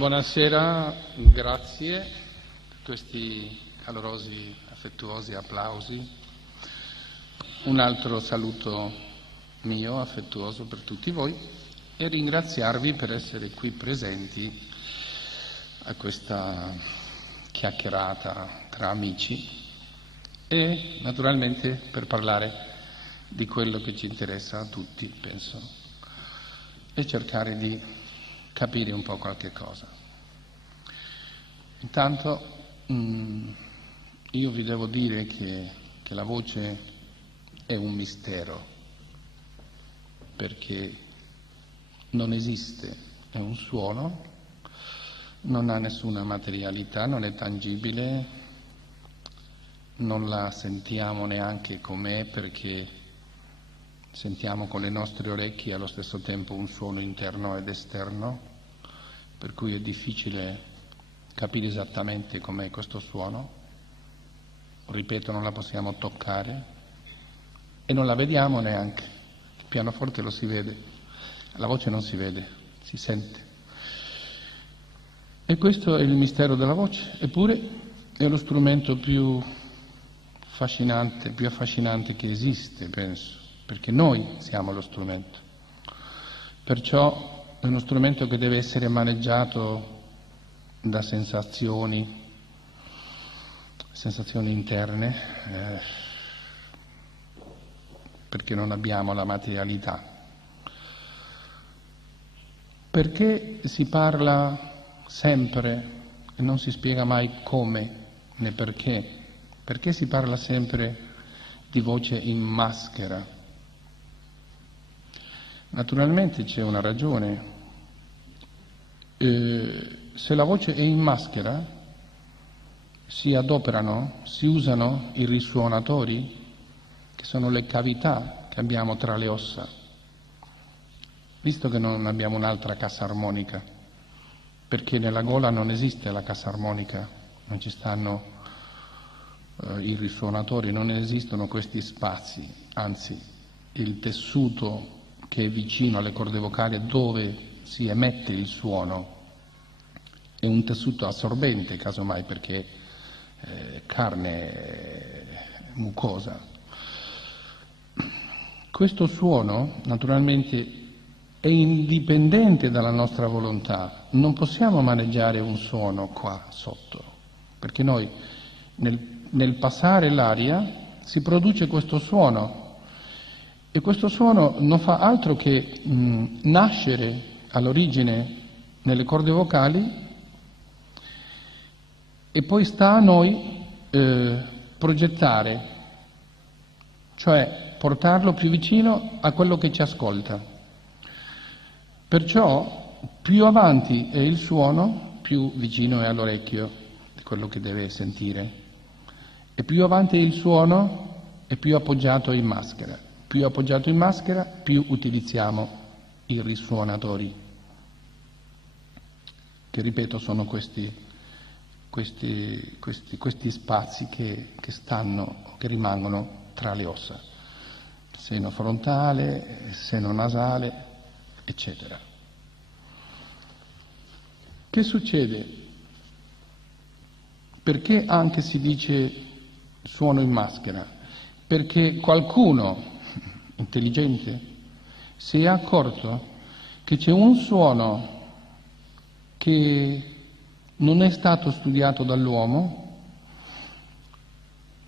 Buonasera, grazie per questi calorosi, affettuosi applausi. Un altro saluto mio, affettuoso per tutti voi, e ringraziarvi per essere qui presenti a questa chiacchierata tra amici e naturalmente per parlare di quello che ci interessa a tutti, penso, e cercare di capire un po' qualche cosa. Intanto io vi devo dire che la voce è un mistero, perché non esiste, è un suono, non ha nessuna materialità, non è tangibile, non la sentiamo neanche com'è, perché sentiamo con le nostre orecchie allo stesso tempo un suono interno ed esterno, per cui è difficile capire esattamente com'è questo suono. Ripeto, non la possiamo toccare e non la vediamo neanche. Il pianoforte lo si vede, la voce non si vede, si sente. E questo è il mistero della voce, eppure è lo strumento più affascinante che esiste, penso, perché noi siamo lo strumento. Perciò è uno strumento che deve essere maneggiato da sensazioni interne, perché non abbiamo la materialità. Perché si parla sempre e non si spiega mai come né perché? Perché si parla sempre di voce in maschera? Naturalmente c'è una ragione. Se la voce è in maschera, si adoperano, si usano i risuonatori, che sono le cavità che abbiamo tra le ossa, visto che non abbiamo un'altra cassa armonica, perché nella gola non esiste la cassa armonica, non ci stanno i risuonatori, non esistono questi spazi, anzi il tessuto che è vicino alle corde vocali dove si emette il suono è un tessuto assorbente, casomai, perché carne mucosa. Questo suono naturalmente è indipendente dalla nostra volontà, non possiamo maneggiare un suono qua sotto, perché noi nel passare l'aria si produce questo suono. E questo suono non fa altro che nascere all'origine nelle corde vocali e poi sta a noi progettare, cioè portarlo più vicino a quello che ci ascolta. Perciò più avanti è il suono, più vicino è all'orecchio di quello che deve sentire, e più avanti è il suono e più appoggiato in maschera. Più appoggiato in maschera, più utilizziamo i risuonatori, che ripeto sono questi spazi che rimangono tra le ossa, seno frontale, seno nasale, eccetera. Che succede? Perché anche si dice suono in maschera? Perché qualcuno intelligente si è accorto che c'è un suono che non è stato studiato dall'uomo,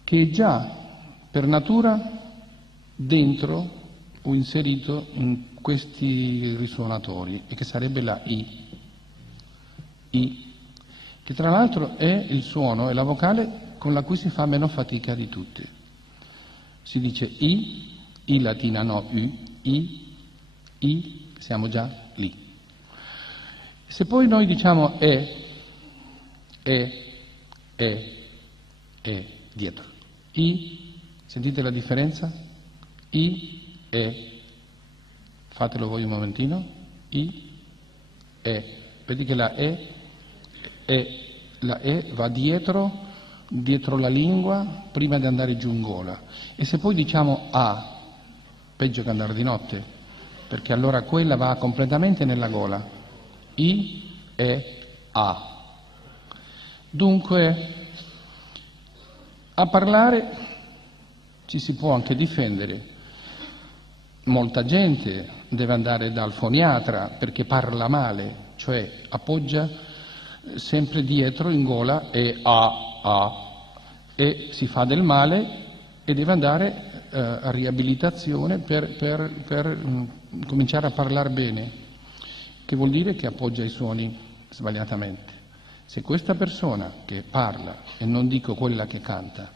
che è già per natura dentro o inserito in questi risuonatori, e che sarebbe la I, che tra l'altro è il suono, è la vocale con la cui si fa meno fatica di tutte. Si dice I latina no, I, siamo già lì. Se poi noi diciamo dietro, I, sentite la differenza? I, fatelo voi un momentino, I, vedi che la va dietro la lingua prima di andare giù in gola. E se poi diciamo A, peggio che andare di notte, perché allora quella va completamente nella gola. I, A. Dunque, a parlare ci si può anche difendere. Molta gente deve andare dal foniatra perché parla male, cioè appoggia sempre dietro in gola e e si fa del male e deve andare a riabilitazione per cominciare a parlare bene, che vuol dire che appoggia i suoni sbagliatamente. Se questa persona che parla, e non dico quella che canta,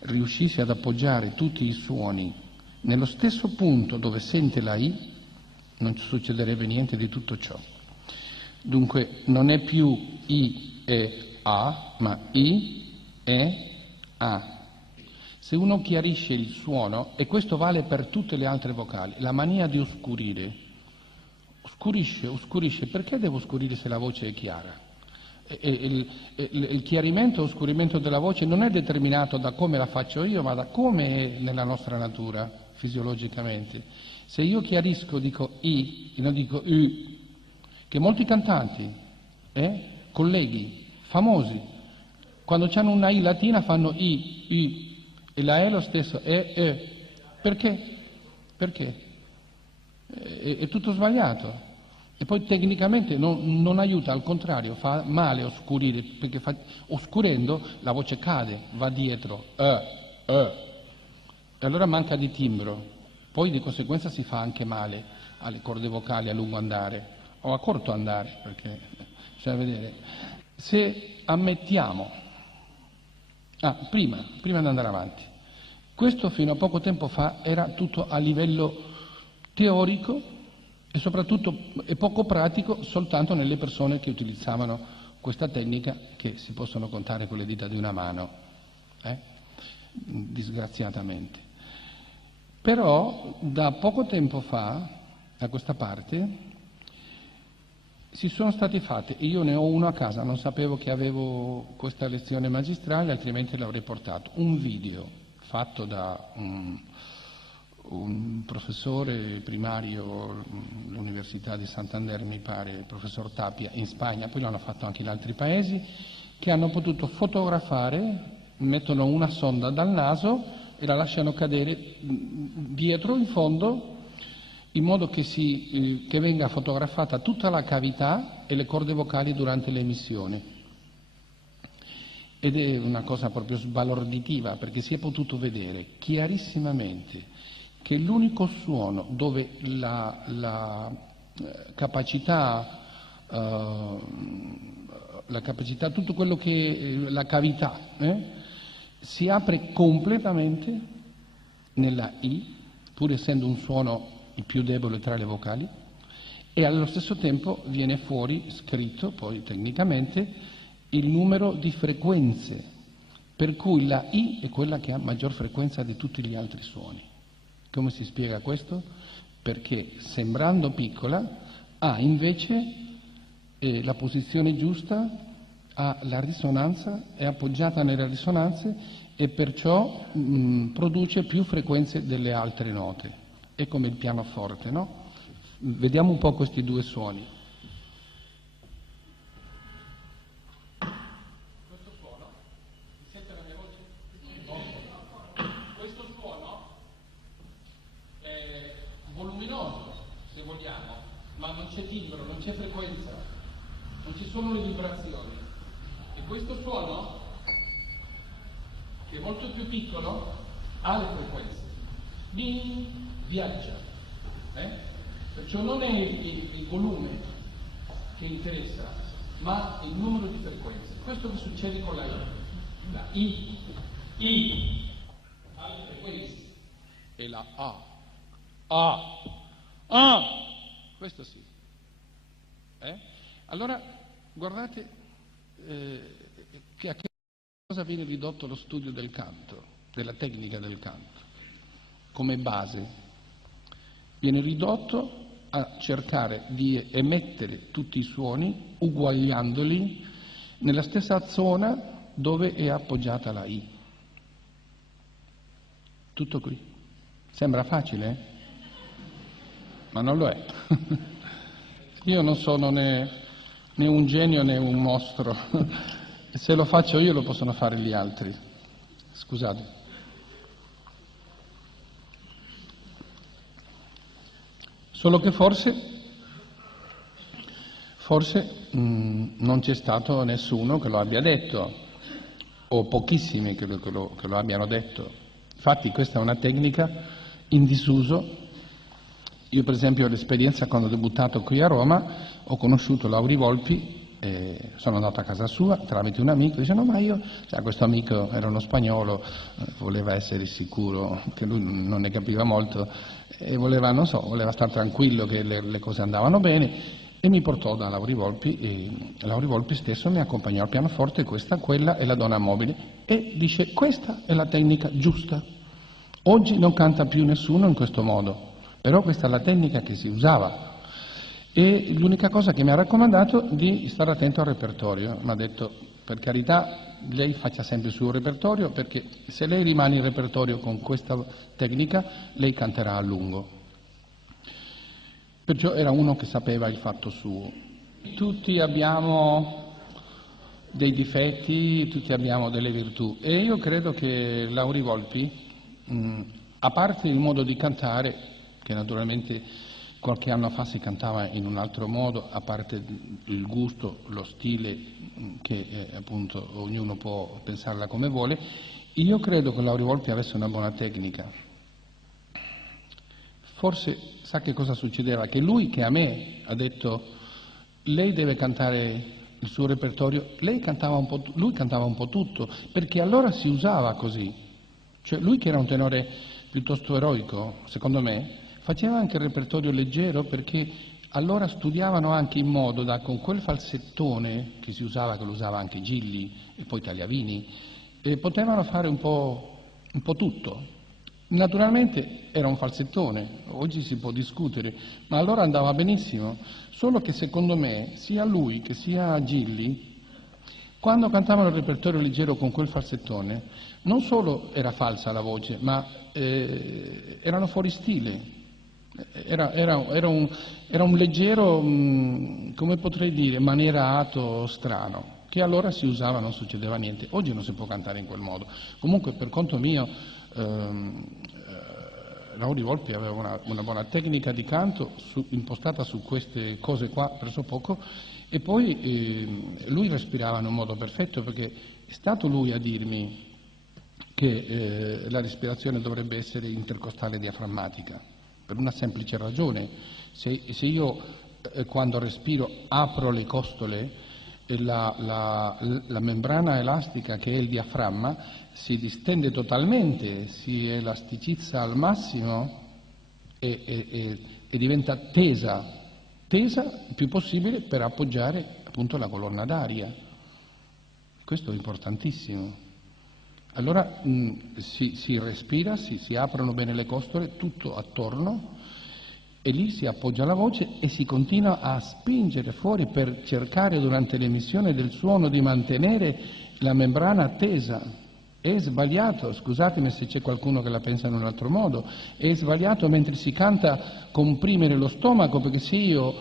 riuscisse ad appoggiare tutti i suoni nello stesso punto dove sente la I, non succederebbe niente di tutto ciò. Dunque non è più I e A, ma I e A. Se uno chiarisce il suono, e questo vale per tutte le altre vocali, la mania di oscurire, oscurisce, perché devo oscurire se la voce è chiara? Il chiarimento o oscurimento della voce non è determinato da come la faccio io, ma da come è nella nostra natura, fisiologicamente. Se io chiarisco, dico I, e non dico U, che molti cantanti, colleghi, famosi, quando hanno una I latina fanno I, U, e la E lo stesso, E. Perché? Perché? È tutto sbagliato. E poi tecnicamente non aiuta, al contrario, fa male oscurire, perché oscurendo la voce cade, va dietro, e allora manca di timbro. Poi di conseguenza si fa anche male alle corde vocali a lungo andare, o a corto andare, perché bisogna vedere. Se ammettiamo, prima di andare avanti, questo fino a poco tempo fa era tutto a livello teorico e soprattutto è poco pratico soltanto nelle persone che utilizzavano questa tecnica, che si possono contare con le dita di una mano, disgraziatamente. Però da poco tempo fa, a questa parte, si sono stati fatti, e io ne ho uno a casa, non sapevo che avevo questa lezione magistrale, altrimenti l'avrei portato, un video fatto da un professore primario all'Università di Santander, mi pare, il professor Tapia, in Spagna, poi l'hanno fatto anche in altri paesi, che hanno potuto fotografare, mettono una sonda dal naso e la lasciano cadere dietro in fondo, in modo che venga fotografata tutta la cavità e le corde vocali durante l'emissione. Ed è una cosa proprio sbalorditiva, perché si è potuto vedere chiarissimamente che l'unico suono dove la capacità, tutto quello che la cavità si apre completamente nella I, pur essendo un suono il più debole tra le vocali, e allo stesso tempo viene fuori scritto poi tecnicamente il numero di frequenze, per cui la I è quella che ha maggior frequenza di tutti gli altri suoni. Come si spiega questo? Perché sembrando piccola ha invece la posizione giusta, ha la risonanza, è appoggiata nelle risonanze e perciò produce più frequenze delle altre note. È come il pianoforte, no? Vediamo un po' questi due suoni. Questo suono, si sente la mia voce? Questo suono è voluminoso, se vogliamo, ma non c'è timbro, non c'è frequenza, non ci sono le vibrazioni. E questo suono, che è molto più piccolo, ha le frequenze. Viaggia, perciò non è il volume che interessa, ma il numero di frequenze. Questo che succede con la I. La I ha le frequenze, e la A, questo sì. Allora, guardate che a che cosa viene ridotto lo studio del canto, della tecnica del canto, come base. Viene ridotto a cercare di emettere tutti i suoni uguagliandoli nella stessa zona dove è appoggiata la I. Tutto qui. Sembra facile, ma non lo è. Io non sono né né un genio né un mostro. Se lo faccio io lo possono fare gli altri. Scusate. Solo che forse non c'è stato nessuno che lo abbia detto, o pochissimi che lo abbiano detto. Infatti questa è una tecnica in disuso. Io per esempio ho l'esperienza quando ho debuttato qui a Roma, ho conosciuto Lauri Volpi, sono andato a casa sua tramite un amico, dice no ma io, cioè, questo amico era uno spagnolo, voleva essere sicuro che lui non ne capiva molto e voleva, non so, voleva stare tranquillo che le cose andavano bene e mi portò da Lauri Volpi e Lauri Volpi stesso mi accompagnò al pianoforte, quella è la donna mobile e dice questa è la tecnica giusta. Oggi non canta più nessuno in questo modo, però questa è la tecnica che si usava. E l'unica cosa che mi ha raccomandato di stare attento al repertorio, mi ha detto per carità lei faccia sempre il suo repertorio perché se lei rimane in repertorio con questa tecnica lei canterà a lungo. Perciò era uno che sapeva il fatto suo. Tutti abbiamo dei difetti, tutti abbiamo delle virtù e io credo che Lauri Volpi, a parte il modo di cantare, che naturalmente qualche anno fa si cantava in un altro modo, a parte il gusto, lo stile, che appunto ognuno può pensarla come vuole, io credo che Lauri Volpi avesse una buona tecnica. Forse sa che cosa succedeva? Che lui che a me ha detto lei deve cantare il suo repertorio, lui cantava un po' tutto, perché allora si usava così. Cioè lui che era un tenore piuttosto eroico, secondo me, faceva anche il repertorio leggero perché allora studiavano anche in modo da, con quel falsettone che si usava, che lo usava anche Gilli e poi Tagliavini, potevano fare un po' tutto. Naturalmente era un falsettone, oggi si può discutere, ma allora andava benissimo, solo che secondo me sia lui che sia Gilli, quando cantavano il repertorio leggero con quel falsettone, non solo era falsa la voce, ma erano fuori stile. Era un leggero, come potrei dire, manierato strano, che allora si usava, non succedeva niente. Oggi non si può cantare in quel modo. Comunque, per conto mio, Lauri Volpi aveva una buona tecnica di canto impostata su queste cose qua, presso poco, e poi lui respirava in un modo perfetto, perché è stato lui a dirmi che la respirazione dovrebbe essere intercostale diaframmatica, per una semplice ragione. Se io quando respiro apro le costole, la membrana elastica che è il diaframma si distende totalmente, si elasticizza al massimo e diventa tesa il più possibile per appoggiare appunto la colonna d'aria. Questo è importantissimo. Allora si respira, si aprono bene le costole, tutto attorno, e lì si appoggia la voce e si continua a spingere fuori per cercare durante l'emissione del suono di mantenere la membrana tesa. È sbagliato, scusatemi se c'è qualcuno che la pensa in un altro modo, è sbagliato mentre si canta comprimere lo stomaco, perché se io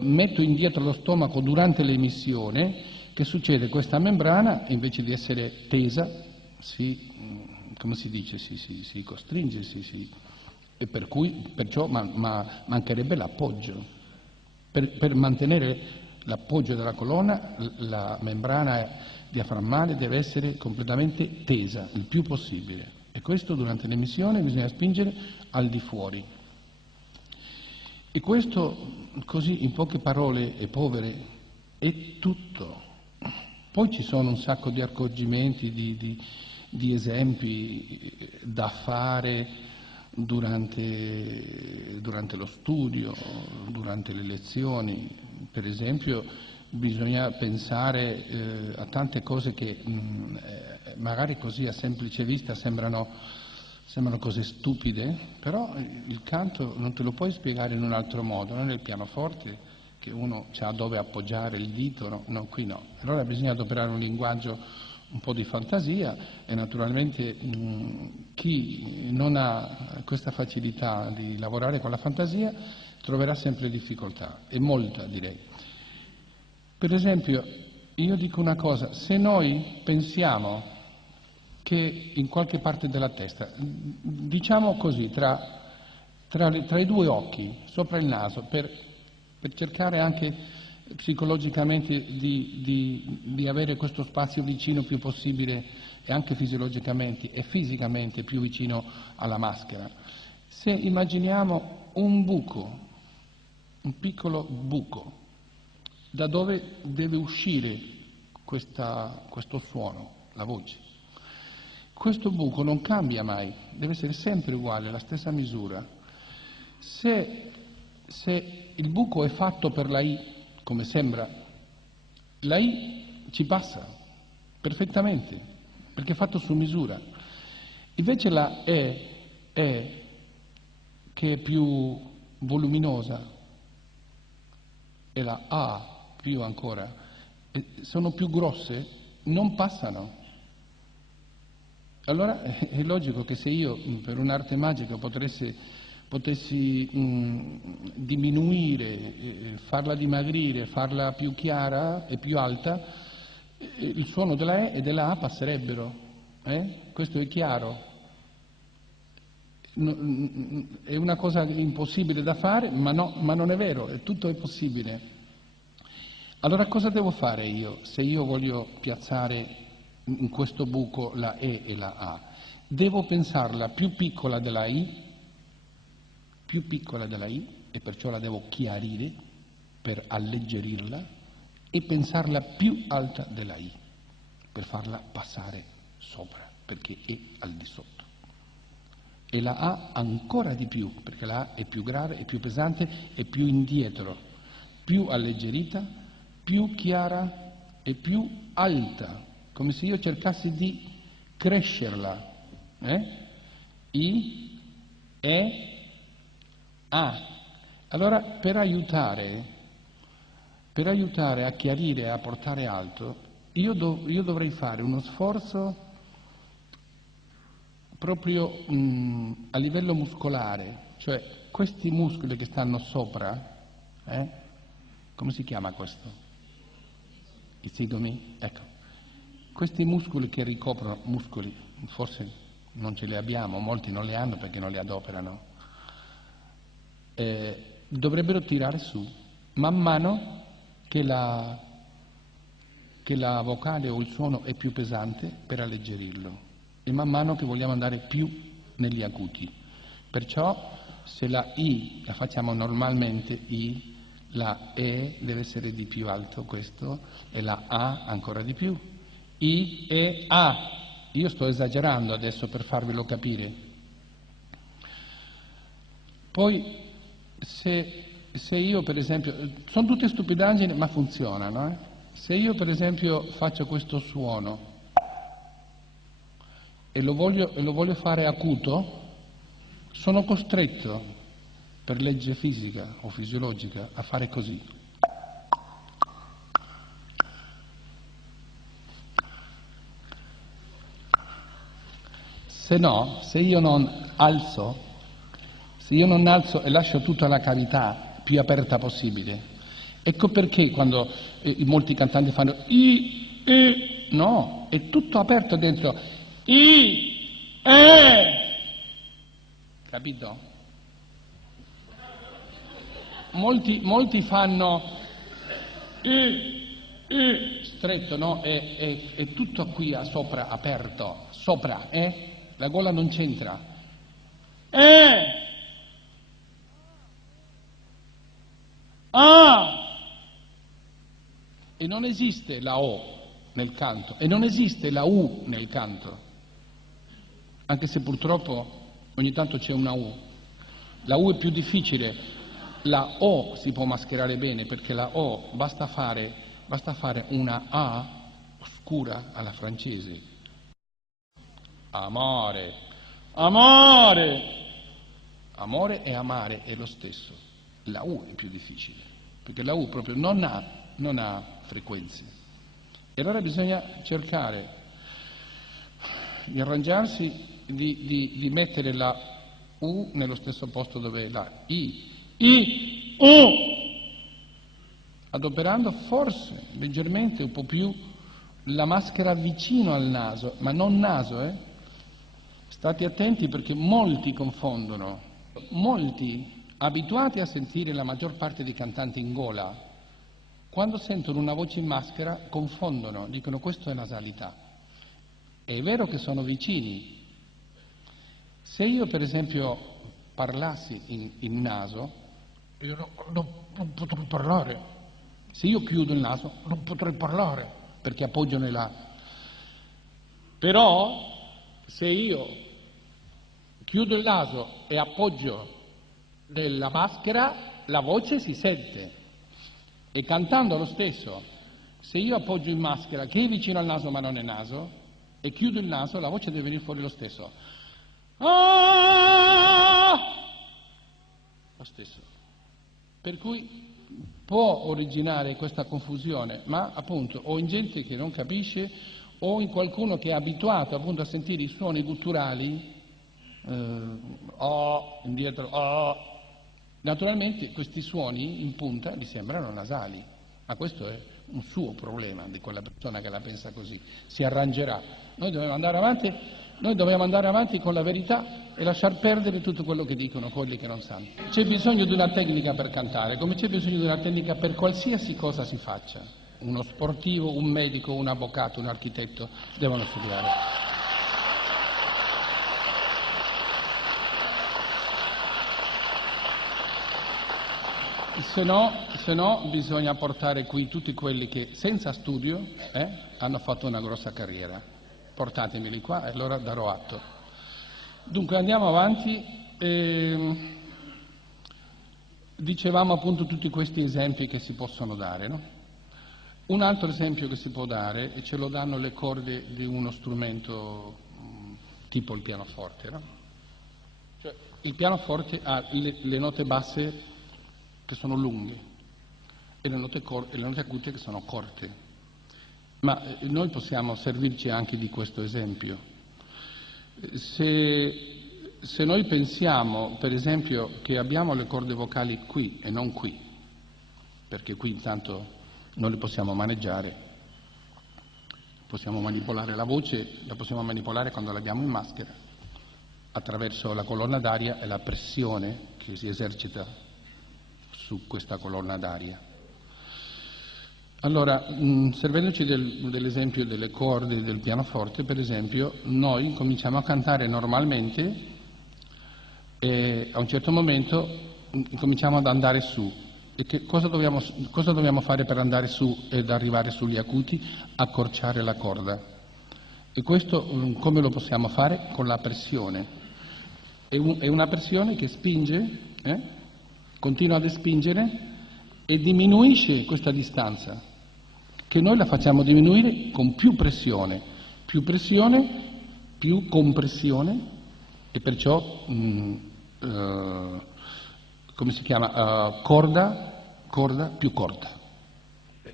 metto indietro lo stomaco durante l'emissione, che succede? Questa membrana invece di essere tesa come si dice, si costringe, e perciò mancherebbe l'appoggio. Per mantenere l'appoggio della colonna, la membrana diaframmale deve essere completamente tesa, il più possibile. E questo durante l'emissione bisogna spingere al di fuori. E questo, così in poche parole e povere, è tutto. Poi ci sono un sacco di accorgimenti, di esempi da fare durante lo studio, durante le lezioni. Per esempio bisogna pensare a tante cose che magari così a semplice vista sembrano cose stupide, però il canto non te lo puoi spiegare in un altro modo, non è il pianoforte che uno ha dove appoggiare il dito, no, qui no. Allora bisogna adoperare un linguaggio un po' di fantasia e naturalmente chi non ha questa facilità di lavorare con la fantasia troverà sempre difficoltà, e molta direi. Per esempio, io dico una cosa, se noi pensiamo che in qualche parte della testa, diciamo così, tra i due occhi, sopra il naso, per cercare anche psicologicamente di avere questo spazio vicino più possibile e anche fisiologicamente e fisicamente più vicino alla maschera. Se immaginiamo un buco, un piccolo buco, da dove deve uscire questo suono, la voce. Questo buco non cambia mai, deve essere sempre uguale, la stessa misura. Se il buco è fatto per la I, come sembra, la I ci passa perfettamente, perché è fatto su misura. Invece la E, che è più voluminosa, e la A più ancora, sono più grosse, non passano. Allora è logico che se io per un'arte magica potessi diminuire, farla dimagrire, farla più chiara e più alta, il suono della E e della A passerebbero. Questo è chiaro. È una cosa impossibile da fare, ma non è vero, tutto è possibile. Allora cosa devo fare io se io voglio piazzare in questo buco la E e la A? Devo pensarla più piccola della I, e perciò la devo chiarire per alleggerirla, e pensarla più alta della I, per farla passare sopra, perché è al di sotto. E la A ancora di più, perché la A è più grave, è più pesante, è più indietro, più alleggerita, più chiara e più alta, come se io cercassi di crescerla. I, E, A. Allora per aiutare a chiarire, a portare alto, io dovrei fare uno sforzo proprio a livello muscolare, cioè questi muscoli che stanno sopra, come si chiama questo? I zigomi? Ecco, questi muscoli che ricoprono, muscoli, forse non ce li abbiamo, molti non li hanno perché non li adoperano, dovrebbero tirare su, man mano che la vocale o il suono è più pesante, per alleggerirlo, e man mano che vogliamo andare più negli acuti. Perciò se la I la facciamo normalmente I, la E deve essere di più alto questo, e la A ancora di più. I, E, A. Io sto esagerando adesso per farvelo capire. Poi se io per esempio, sono tutte stupidaggini ma funzionano, Se io per esempio faccio questo suono e lo voglio fare acuto, sono costretto per legge fisica o fisiologica a fare così. Se no, se io non alzo e lascio tutta la cavità più aperta possibile, ecco perché quando molti cantanti fanno no, è tutto aperto dentro, capito? Molti fanno stretto, no? È tutto qui sopra aperto, sopra, La gola non c'entra. E non esiste la O nel canto, e non esiste la U nel canto, anche se purtroppo ogni tanto c'è una U. La U è più difficile, la O si può mascherare bene, perché la O basta fare una A oscura alla francese. Amore e amare è lo stesso. La U è più difficile, perché la U proprio non ha frequenze. E allora bisogna cercare di arrangiarsi, di mettere la U nello stesso posto dove è la I, U. adoperando forse leggermente un po' più la maschera vicino al naso, ma non naso, State attenti perché molti confondono, molti abituati a sentire la maggior parte dei cantanti in gola, quando sentono una voce in maschera confondono, dicono questo è nasalità. È vero che sono vicini. Se io per esempio parlassi in naso, io non potrei parlare. Se io chiudo il naso non potrei parlare perché appoggio nella. Però se io chiudo il naso e appoggio nella maschera, la voce si sente. E cantando lo stesso, se io appoggio in maschera che è vicino al naso ma non è naso, e chiudo il naso, la voce deve venire fuori lo stesso. Ah! Lo stesso. Per cui può originare questa confusione, ma appunto o in gente che non capisce o in qualcuno che è abituato appunto a sentire i suoni gutturali, indietro, naturalmente questi suoni in punta gli sembrano nasali, ma questo è un suo problema di quella persona che la pensa così, si arrangerà. Noi dobbiamo andare avanti con la verità e lasciar perdere tutto quello che dicono quelli che non sanno. C'è bisogno di una tecnica per cantare, come c'è bisogno di una tecnica per qualsiasi cosa si faccia. Uno sportivo, un medico, un avvocato, un architetto devono studiare. Se no bisogna portare qui tutti quelli che senza studio hanno fatto una grossa carriera. Portatemeli qua e allora darò atto. Dunque andiamo avanti. Dicevamo appunto tutti questi esempi che si possono dare, no? Un altro esempio che si può dare, e ce lo danno le corde di uno strumento tipo il pianoforte, no? Cioè, il pianoforte ha le note basse che sono lunghe e le note acute che sono corte. Ma noi possiamo servirci anche di questo esempio. Se noi pensiamo, per esempio, che abbiamo le corde vocali qui e non qui, perché qui intanto non le possiamo maneggiare, possiamo manipolare la voce, la possiamo manipolare quando l'abbiamo in maschera, attraverso la colonna d'aria e la pressione che si esercita su questa colonna d'aria. Allora, servendoci dell'esempio delle corde del pianoforte, per esempio, noi cominciamo a cantare normalmente e a un certo momento cominciamo ad andare su. E cosa dobbiamo fare per andare su ed arrivare sugli acuti? Accorciare la corda. E questo come lo possiamo fare? Con la pressione. È una pressione che spinge, continua ad spingere e diminuisce questa distanza, che noi la facciamo diminuire con più pressione, più compressione e perciò, come si chiama, corda più corta.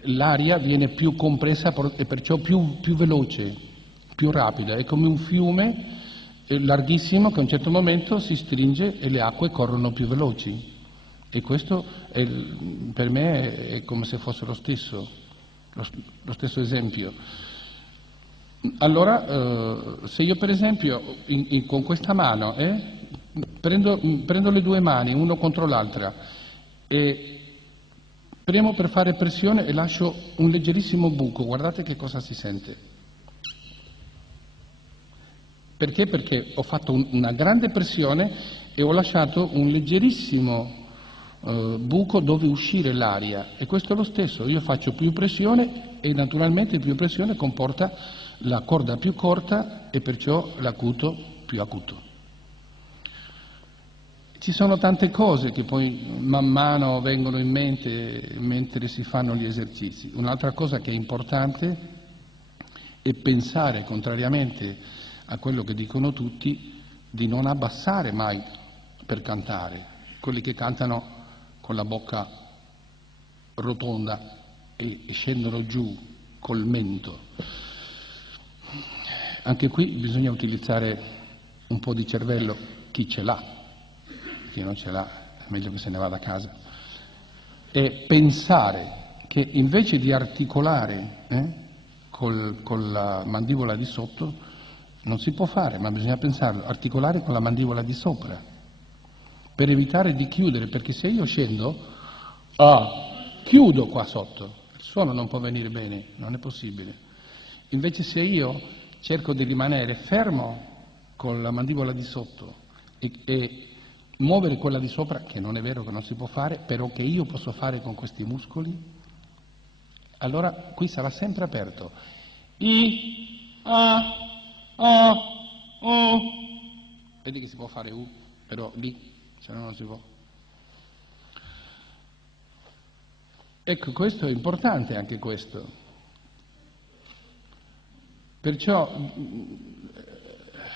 L'aria viene più compressa e perciò più veloce, più rapida, è come un fiume larghissimo che a un certo momento si stringe e le acque corrono più veloci. E questo per me è come se fosse lo stesso esempio. Allora, se io per esempio con questa mano prendo le due mani, uno contro l'altra, e premo per fare pressione e lascio un leggerissimo buco, guardate che cosa si sente. Perché? Perché ho fatto una grande pressione e ho lasciato un leggerissimo buco dove uscire l'aria, e questo è lo stesso, io faccio più pressione e naturalmente più pressione comporta la corda più corta e perciò l'acuto più acuto. Ci sono tante cose che poi man mano vengono in mente mentre si fanno gli esercizi. Un'altra cosa che è importante è pensare, contrariamente a quello che dicono tutti, di non abbassare mai per cantare. Quelli che cantano con la bocca rotonda e scendono giù col mento. Anche qui bisogna utilizzare un po' di cervello, chi ce l'ha, chi non ce l'ha è meglio che se ne vada a casa, e pensare che invece di articolare con la mandibola di sotto, non si può fare, ma bisogna pensarlo, articolare con la mandibola di sopra, per evitare di chiudere, perché se io scendo, chiudo qua sotto, il suono non può venire bene, non è possibile. Invece se io cerco di rimanere fermo con la mandibola di sotto e muovere quella di sopra, che non è vero che non si può fare, però che io posso fare con questi muscoli, allora qui sarà sempre aperto. Vedi che si può fare U, però lì, se no non si può. Ecco, questo è importante anche questo. Perciò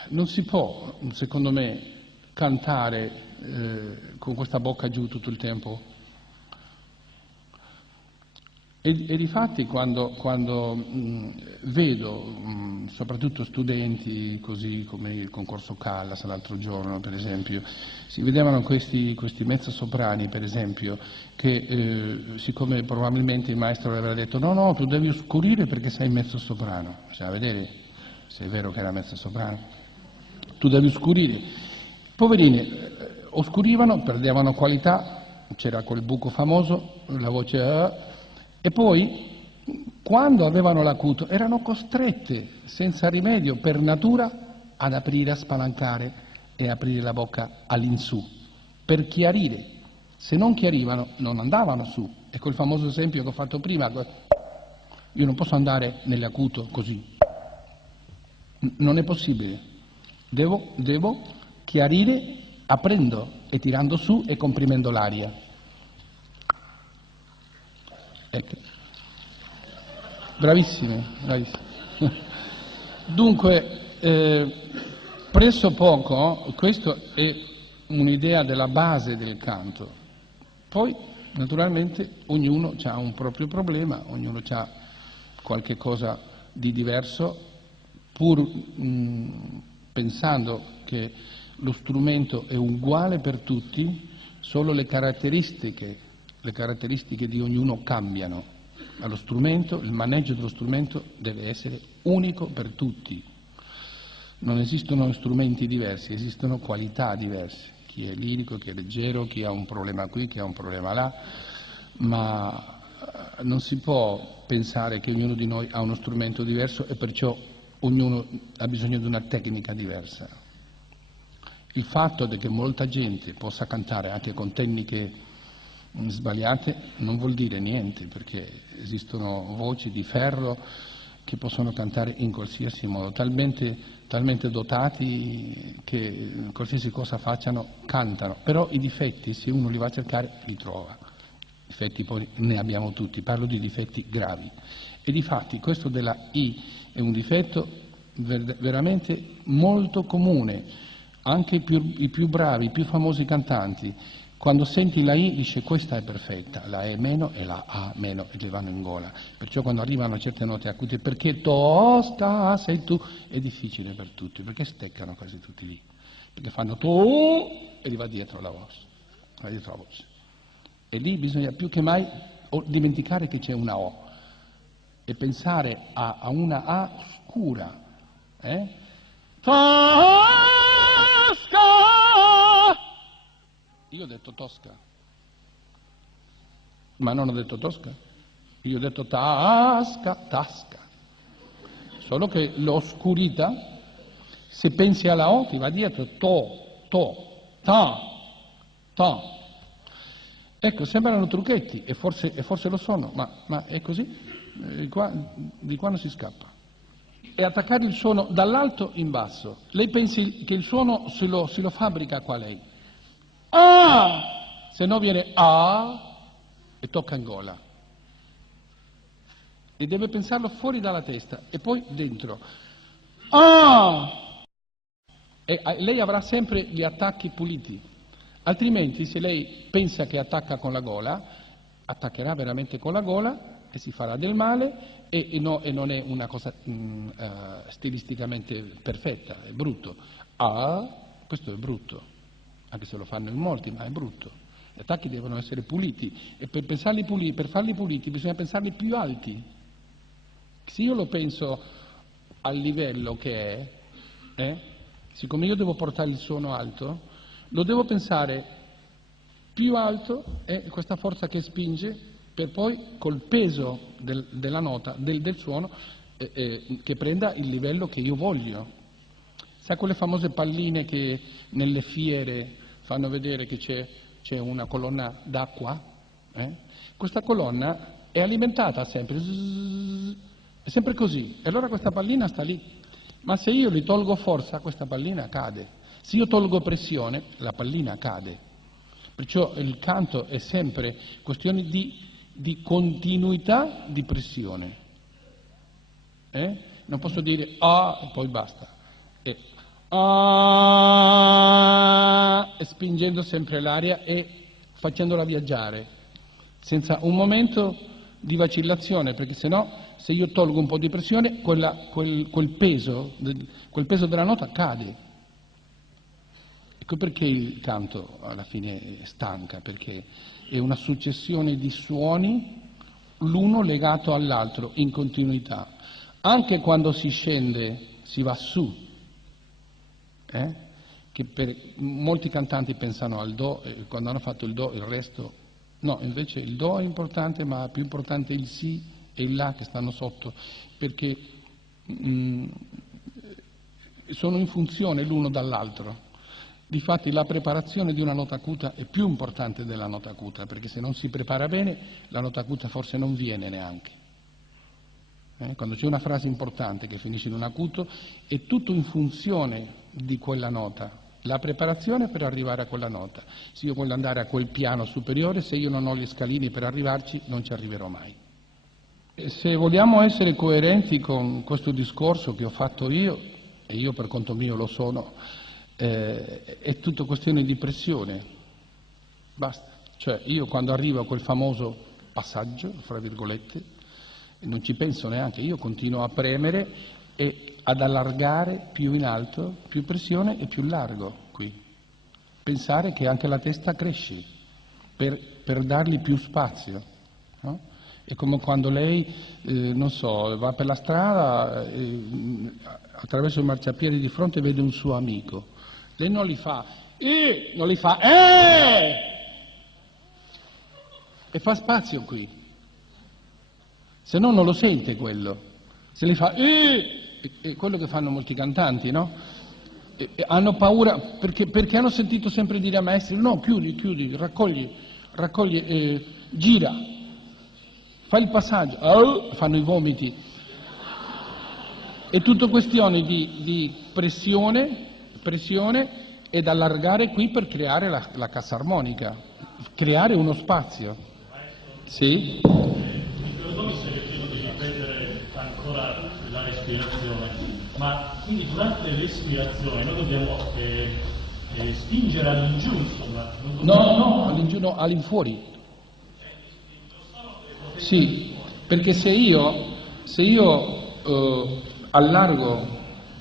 non si può, secondo me, cantare con questa bocca giù tutto il tempo. E difatti quando vedo soprattutto studenti così come il concorso Callas l'altro giorno per esempio, si vedevano questi mezzosoprani per esempio che siccome probabilmente il maestro aveva detto no tu devi oscurire perché sei mezzosoprano, cioè a vedere se è vero che era mezzosoprano, tu devi oscurire, poverini oscurivano, perdevano qualità, c'era quel buco famoso, la voce e poi, quando avevano l'acuto, erano costrette, senza rimedio, per natura, ad aprire, a spalancare e aprire la bocca all'insù, per chiarire. Se non chiarivano, non andavano su. Ecco il famoso esempio che ho fatto prima. Io non posso andare nell'acuto così. Non è possibile. Devo chiarire aprendo e tirando su e comprimendo l'aria. Ecco. Bravissimi. Dunque, presso poco, questa è un'idea della base del canto. Poi, naturalmente, ognuno ha un proprio problema, ognuno ha qualche cosa di diverso, pur pensando che lo strumento è uguale per tutti, solo le caratteristiche di ognuno cambiano. Ma lo strumento, il maneggio dello strumento deve essere unico per tutti. Non esistono strumenti diversi, esistono qualità diverse. Chi è lirico, chi è leggero, chi ha un problema qui, chi ha un problema là, ma non si può pensare che ognuno di noi ha uno strumento diverso e perciò ognuno ha bisogno di una tecnica diversa. Il fatto che molta gente possa cantare anche con tecniche sbagliate non vuol dire niente, perché esistono voci di ferro che possono cantare in qualsiasi modo, talmente dotati che qualsiasi cosa facciano cantano, però i difetti se uno li va a cercare li trova, difetti poi ne abbiamo tutti, parlo di difetti gravi e difatti questo della I è un difetto veramente molto comune, anche i più bravi, i più famosi cantanti. Quando senti la I dice questa è perfetta, la E meno e la A meno e le vanno in gola. Perciò quando arrivano certe note acute, perché tosca sei tu, è difficile per tutti, perché steccano quasi tutti lì. Perché fanno tu e gli va dietro la voce. E lì bisogna più che mai dimenticare che c'è una O e pensare a una A scura. Tosca! Io ho detto Tosca, ma non ho detto Tosca, io ho detto tasca, solo che l'oscurità, se pensi alla O ti va dietro ta. Ecco, sembrano trucchetti e forse lo sono, ma è così, di qua non si scappa. E attaccare il suono dall'alto in basso. Lei pensi che il suono se lo fabbrica qua lei? Se no viene e tocca in gola. E deve pensarlo fuori dalla testa e poi dentro. E lei avrà sempre gli attacchi puliti. Altrimenti, se lei pensa che attacca con la gola, attaccherà veramente con la gola e si farà del male e non è una cosa stilisticamente perfetta, è brutto. Questo è brutto. Anche se lo fanno in molti, ma è brutto. Gli attacchi devono essere puliti e per farli puliti bisogna pensarli più alti. Se io lo penso al livello che siccome io devo portare il suono alto, lo devo pensare più alto, questa forza che spinge, per poi col peso della nota, del suono, che prenda il livello che io voglio. Sai quelle famose palline che nelle fiere fanno vedere che c'è una colonna d'acqua? Questa colonna è alimentata sempre, è sempre così, e allora questa pallina sta lì. Ma se io gli tolgo forza, questa pallina cade. Se io tolgo pressione, la pallina cade. Perciò il canto è sempre questione di continuità di pressione. Non posso dire ah e poi basta. E spingendo sempre l'aria e facendola viaggiare, senza un momento di vacillazione, perché sennò se io tolgo un po' di pressione, quel peso della nota cade. Ecco perché il canto alla fine stanca, perché è una successione di suoni, l'uno legato all'altro, in continuità. Anche quando si scende, si va su, che molti cantanti pensano al do, e quando hanno fatto il do il resto, no, invece il do è importante, ma più importante è il si e il la che stanno sotto, perché sono in funzione l'uno dall'altro. Difatti la preparazione di una nota acuta è più importante della nota acuta, perché se non si prepara bene la nota acuta forse non viene neanche. Quando c'è una frase importante che finisce in un acuto è tutto in funzione di quella nota, la preparazione per arrivare a quella nota. Se io voglio andare a quel piano superiore, se io non ho gli scalini per arrivarci non ci arriverò mai. E se vogliamo essere coerenti con questo discorso che ho fatto io, e io per conto mio lo sono, è tutto questione di pressione, basta. Cioè io quando arrivo a quel famoso passaggio, fra virgolette, non ci penso neanche, io continuo a premere e ad allargare più in alto, più pressione e più largo qui. Pensare che anche la testa cresce per dargli più spazio, no? È come quando lei, non so, va per la strada, attraverso il marciapiede di fronte vede un suo amico. Lei non gli fa, non gli fa, e fa spazio qui. Se no non lo sente quello. Se li fa, è quello che fanno molti cantanti, no? Hanno paura, perché hanno sentito sempre dire a maestri, no, chiudi, raccogli, gira, fai il passaggio, fanno i vomiti. È tutto questione di pressione ed allargare qui per creare la cassa armonica, creare uno spazio. Sì? Ancora la respirazione, ma quindi durante l'espirazione noi dobbiamo spingere all'ingiù, insomma. No, all'infuori. Sì, perché se io allargo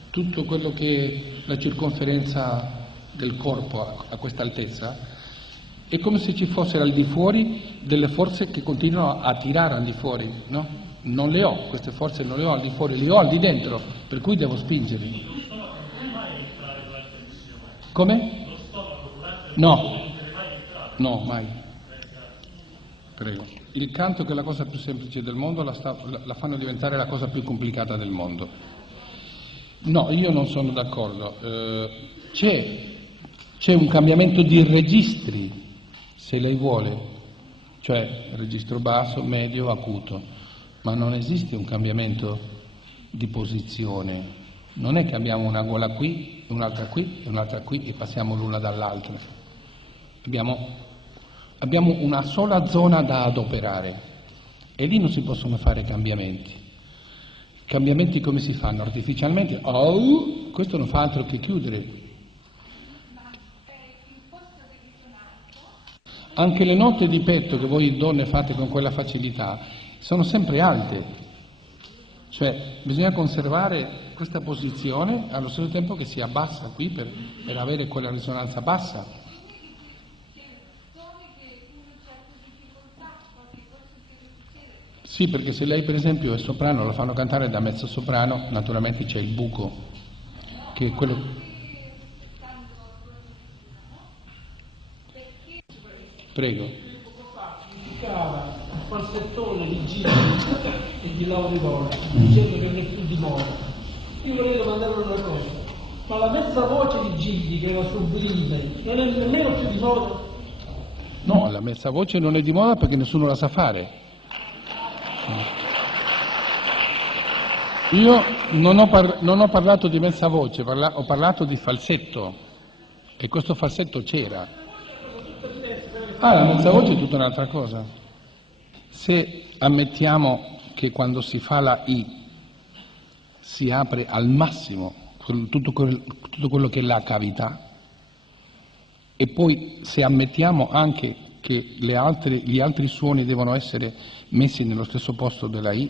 tutto quello che è la circonferenza del corpo a questa altezza, è come se ci fossero al di fuori delle forze che continuano a tirare al di fuori, no? Non le ho, queste forze non le ho al di fuori, le ho al di dentro, per cui devo spingerli. Come? No, mai. Prego. Il canto, che è la cosa più semplice del mondo, la fanno diventare la cosa più complicata del mondo. No, io non sono d'accordo. C'è un cambiamento di registri, se lei vuole, cioè registro basso, medio, acuto. Ma non esiste un cambiamento di posizione, non è che abbiamo una gola qui, un'altra qui e un'altra qui e passiamo l'una dall'altra. Abbiamo una sola zona da adoperare e lì non si possono fare cambiamenti. Cambiamenti come si fanno? Artificialmente? Questo non fa altro che chiudere. Anche le note di petto che voi donne fate con quella facilità sono sempre alte, cioè bisogna conservare questa posizione allo stesso tempo che si abbassa qui per avere quella risonanza bassa. Sì, perché se lei per esempio è soprano, lo fanno cantare da mezzo soprano, naturalmente c'è il buco, che è quello... Prego. Criticava il falsettone di Gigi e di Lauri Vola, dicendo che non è più di moda. Io vorrei domandare una cosa, ma la mezza voce di Gigi, che era sublime, non è nemmeno più di moda? No, la mezza voce non è di moda perché nessuno la sa fare. Io non ho parlato di mezza voce, ho parlato di falsetto, e questo falsetto c'era. La mezza voce è tutta un'altra cosa. Se ammettiamo che quando si fa la I si apre al massimo tutto quello che è la cavità, e poi se ammettiamo anche che gli altri suoni devono essere messi nello stesso posto della I,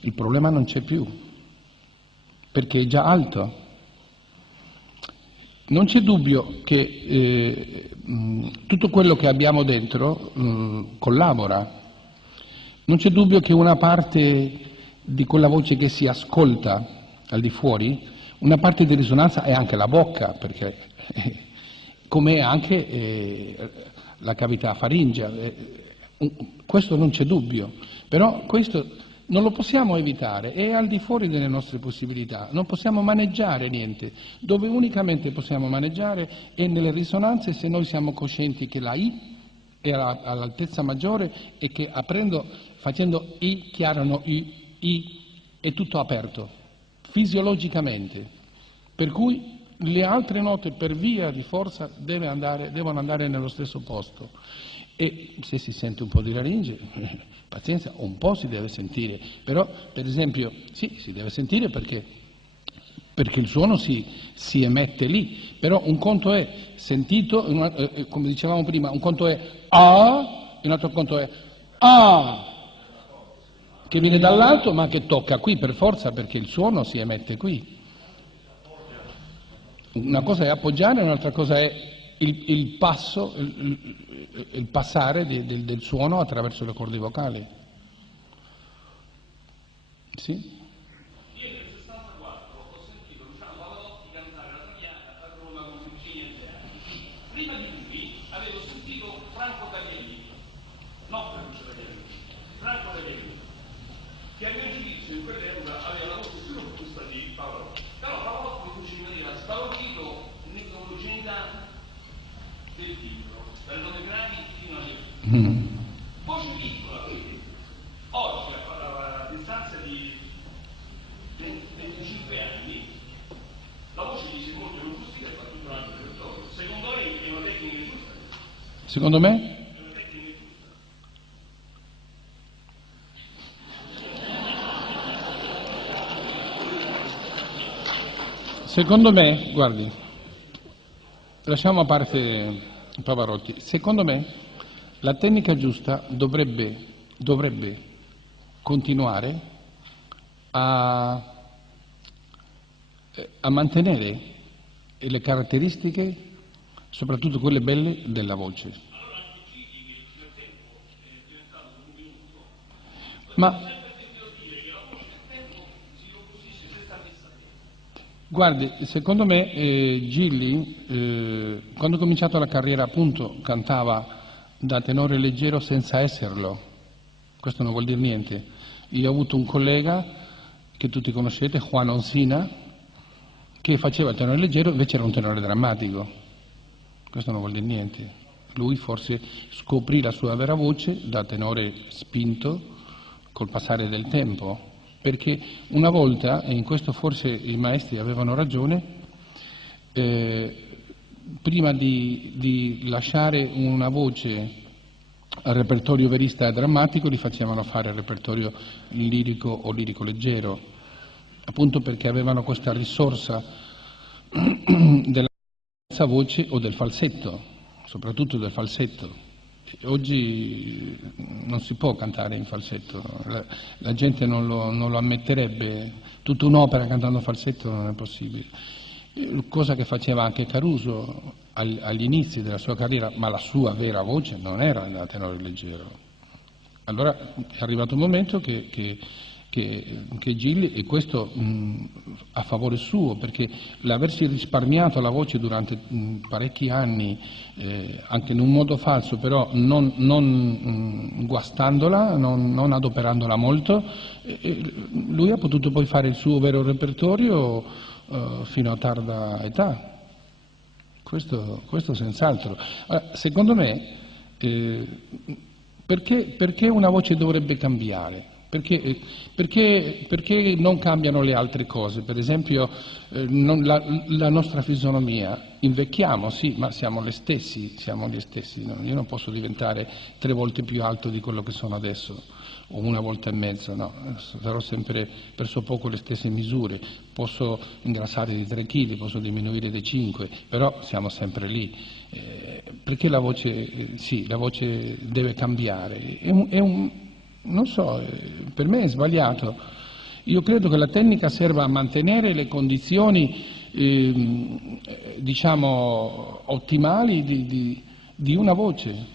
il problema non c'è più, perché è già alto. Non c'è dubbio che tutto quello che abbiamo dentro collabora. Non c'è dubbio che una parte di quella voce che si ascolta al di fuori, una parte di risonanza è anche la bocca, perché come anche la cavità faringea. Questo non c'è dubbio, però questo non lo possiamo evitare, è al di fuori delle nostre possibilità, non possiamo maneggiare niente. Dove unicamente possiamo maneggiare è nelle risonanze, se noi siamo coscienti che la I è all'altezza maggiore e che facendo I chiarano I è tutto aperto, fisiologicamente, per cui le altre note per via di forza devono andare nello stesso posto. E se si sente un po' di laringe, pazienza, un po' si deve sentire, però per esempio sì, si deve sentire perché il suono si emette lì, però un conto è sentito, come dicevamo prima, un conto è A e un altro conto è A, che viene dall'alto ma che tocca qui per forza perché il suono si emette qui. Una cosa è appoggiare, un'altra cosa è il passo, il passare del suono attraverso le corde vocali. Sì? Io nel 64 ho sentito Luciano Pavarotti cantare la Traviata a Roma con Puccini e Teatri. Prima di lui avevo sentito Franco Tagliani, non Ferruccio Tagliani, Franco Tagliani, che a mio giudizio in quell'epoca aveva la voce più robusta di Pavarotti. Però Pavarotti mi cucina era sbalordito nell'omogeneità del timbro, dalle note gravi fino alle voce piccola, quindi oggi a distanza di 25 anni la voce dice molto robustica e fa tutto un altro repertorio. Secondo lei è una tecnica giusta? Secondo me? È una tecnica giusta. Secondo me, guardi, lasciamo a parte Pavarotti, secondo me la tecnica giusta dovrebbe continuare a mantenere le caratteristiche, soprattutto quelle belle, della voce. Ma guardi, secondo me Gilli, quando ha cominciato la carriera, appunto, cantava da tenore leggero senza esserlo. Questo non vuol dire niente. Io ho avuto un collega che tutti conoscete, Juan Onsina, che faceva il tenore leggero, invece era un tenore drammatico. Questo non vuol dire niente. Lui forse scoprì la sua vera voce da tenore spinto col passare del tempo. Perché una volta, e in questo forse i maestri avevano ragione, prima di lasciare una voce al repertorio verista e drammatico, li facevano fare il repertorio lirico o lirico leggero, appunto perché avevano questa risorsa della voce o del falsetto, soprattutto del falsetto. Oggi non si può cantare in falsetto, la gente non lo ammetterebbe, tutta un'opera cantando falsetto non è possibile, cosa che faceva anche Caruso agli inizi della sua carriera, ma la sua vera voce non era da tenore leggero, Allora è arrivato un momento che Gilli, e questo a favore suo, perché l'aversi risparmiato la voce durante parecchi anni, anche in un modo falso, però non guastandola, non adoperandola molto, lui ha potuto poi fare il suo vero repertorio fino a tarda età. Questo senz'altro. Allora, secondo me, perché una voce dovrebbe cambiare? Perché non cambiano le altre cose? Per esempio, la nostra fisionomia, invecchiamo, sì, ma siamo gli stessi. No? Io non posso diventare 3 volte più alto di quello che sono adesso, o 1 volta e mezzo, no, sarò sempre presso poco le stesse misure, posso ingrassare di 3 kg, posso diminuire di 5, però siamo sempre lì. Perché la voce, sì, la voce deve cambiare? Non so, per me è sbagliato. Io credo che la tecnica serva a mantenere le condizioni, diciamo, ottimali di una voce,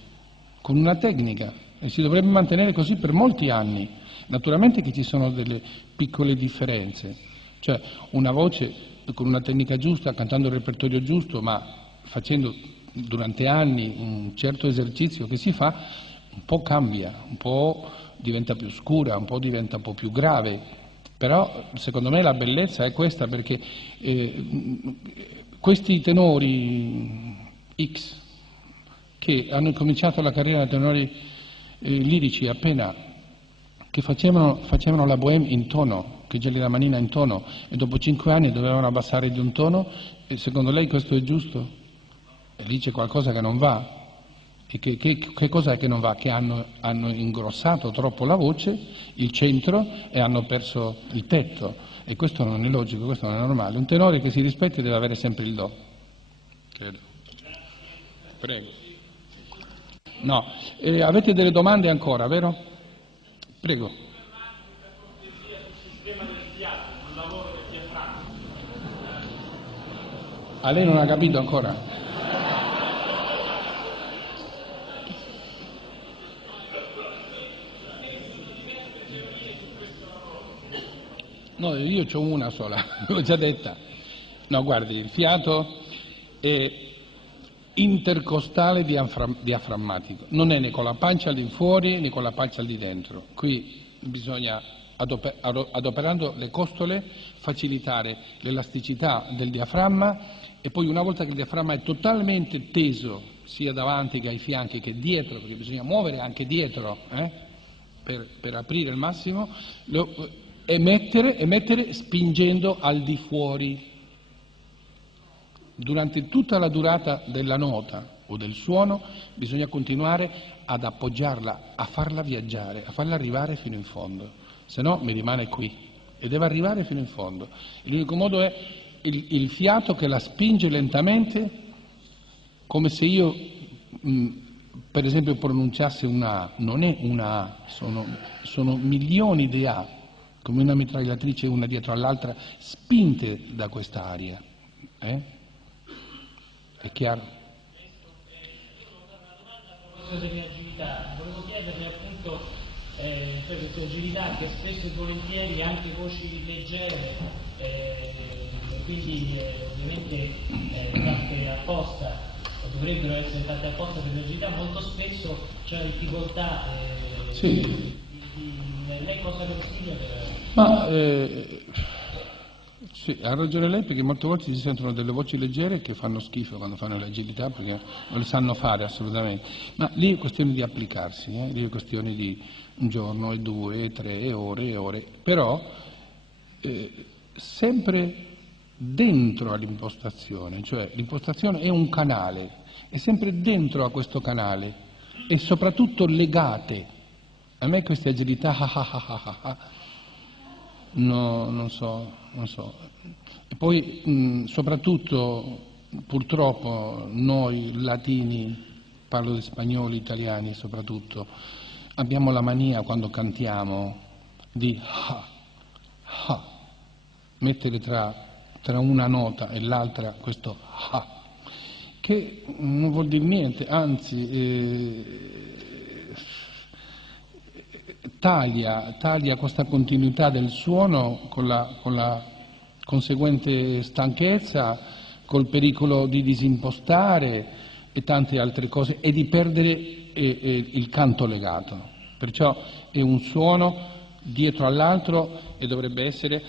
con una tecnica, e si dovrebbe mantenere così per molti anni. Naturalmente che ci sono delle piccole differenze, cioè una voce con una tecnica giusta, cantando il repertorio giusto, ma facendo durante anni un certo esercizio che si fa, un po' cambia, un po' diventa più scura, un po' diventa un po' più grave, però secondo me la bellezza è questa, perché questi tenori X che hanno cominciato la carriera da tenori lirici appena che facevano la bohème in tono, che Gelli Ramanina in tono, e dopo 5 anni dovevano abbassare di un tono, e secondo lei questo è giusto? E lì c'è qualcosa che non va. E che cos'è che non va? Che hanno ingrossato troppo la voce, il centro, e hanno perso il tetto, e questo non è logico, questo non è normale. Un tenore che si rispetti deve avere sempre il do, credo. Prego. No, avete delle domande ancora, vero? Prego. A lei non ha capito ancora? No, io c'ho una sola, l'ho già detta. No, guardi, il fiato è intercostale diaframmatico, non è né con la pancia al di fuori né con la pancia al di dentro. Qui bisogna, adoperando le costole, facilitare l'elasticità del diaframma, e poi una volta che il diaframma è totalmente teso, sia davanti che ai fianchi che dietro, perché bisogna muovere anche dietro per aprire il massimo, emettere spingendo al di fuori. Durante tutta la durata della nota o del suono bisogna continuare ad appoggiarla, a farla viaggiare, a farla arrivare fino in fondo, se no mi rimane qui, e deve arrivare fino in fondo. L'unico modo è il fiato che la spinge lentamente, come se io per esempio pronunciassi una A. Non è una A, sono milioni di A, come una mitragliatrice una dietro all'altra, spinte da quest'aria. È chiaro? A proposito dell'agilità, volevo chiederle appunto questa agilità che spesso e volentieri anche voci leggere, quindi ovviamente fatte apposta, dovrebbero essere fatte apposta per l'agilità, molto spesso c'è una difficoltà. Sì. Lei cosa consiglia per... Ma sì, ha ragione lei, perché molte volte si sentono delle voci leggere che fanno schifo quando fanno l'agilità, perché non le sanno fare assolutamente. Ma lì è questione di applicarsi, lì è questione di un giorno, e 2, e 3, e ore, però sempre dentro all'impostazione, cioè l'impostazione è un canale, è sempre dentro a questo canale, e soprattutto legate. A me queste agilità, no, non so. E poi soprattutto purtroppo noi latini, parlo di spagnoli, italiani soprattutto, abbiamo la mania quando cantiamo di mettere tra una nota e l'altra questo che non vuol dire niente, anzi taglia questa continuità del suono con la conseguente stanchezza, col pericolo di disimpostare e tante altre cose, e di perdere il canto legato. Perciò è un suono dietro all'altro e dovrebbe essere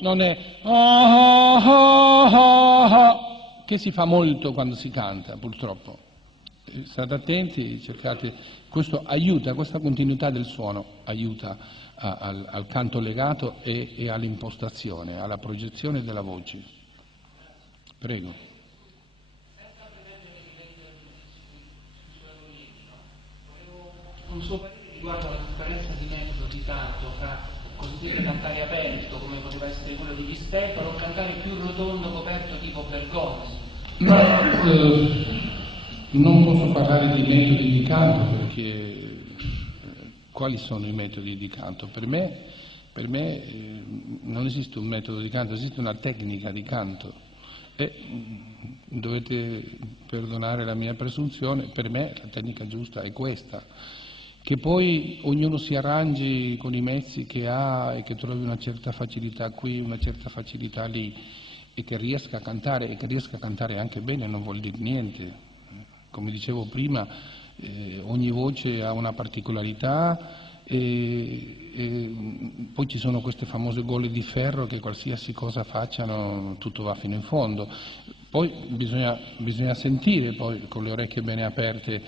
non è che si fa molto quando si canta, purtroppo. State attenti, cercate, questo aiuta, questa continuità del suono aiuta al canto legato e all'impostazione, alla proiezione della voce. Prego. Un suo parere riguardo alla differenza di metodo di canto fra cosiddetto cantare aperto, come poteva essere quello di Stefano, o cantare più rotondo, coperto tipo Bergonzi? Non posso parlare di metodi di canto perché quali sono i metodi di canto? Per me non esiste un metodo di canto, esiste una tecnica di canto e dovete perdonare la mia presunzione, per me la tecnica giusta è questa. Che poi ognuno si arrangi con i mezzi che ha e che trovi una certa facilità qui, una certa facilità lì e che riesca a cantare e che riesca a cantare anche bene non vuol dire niente. Come dicevo prima, ogni voce ha una particolarità e poi ci sono queste famose gole di ferro che qualsiasi cosa facciano tutto va fino in fondo. Poi bisogna sentire poi con le orecchie bene aperte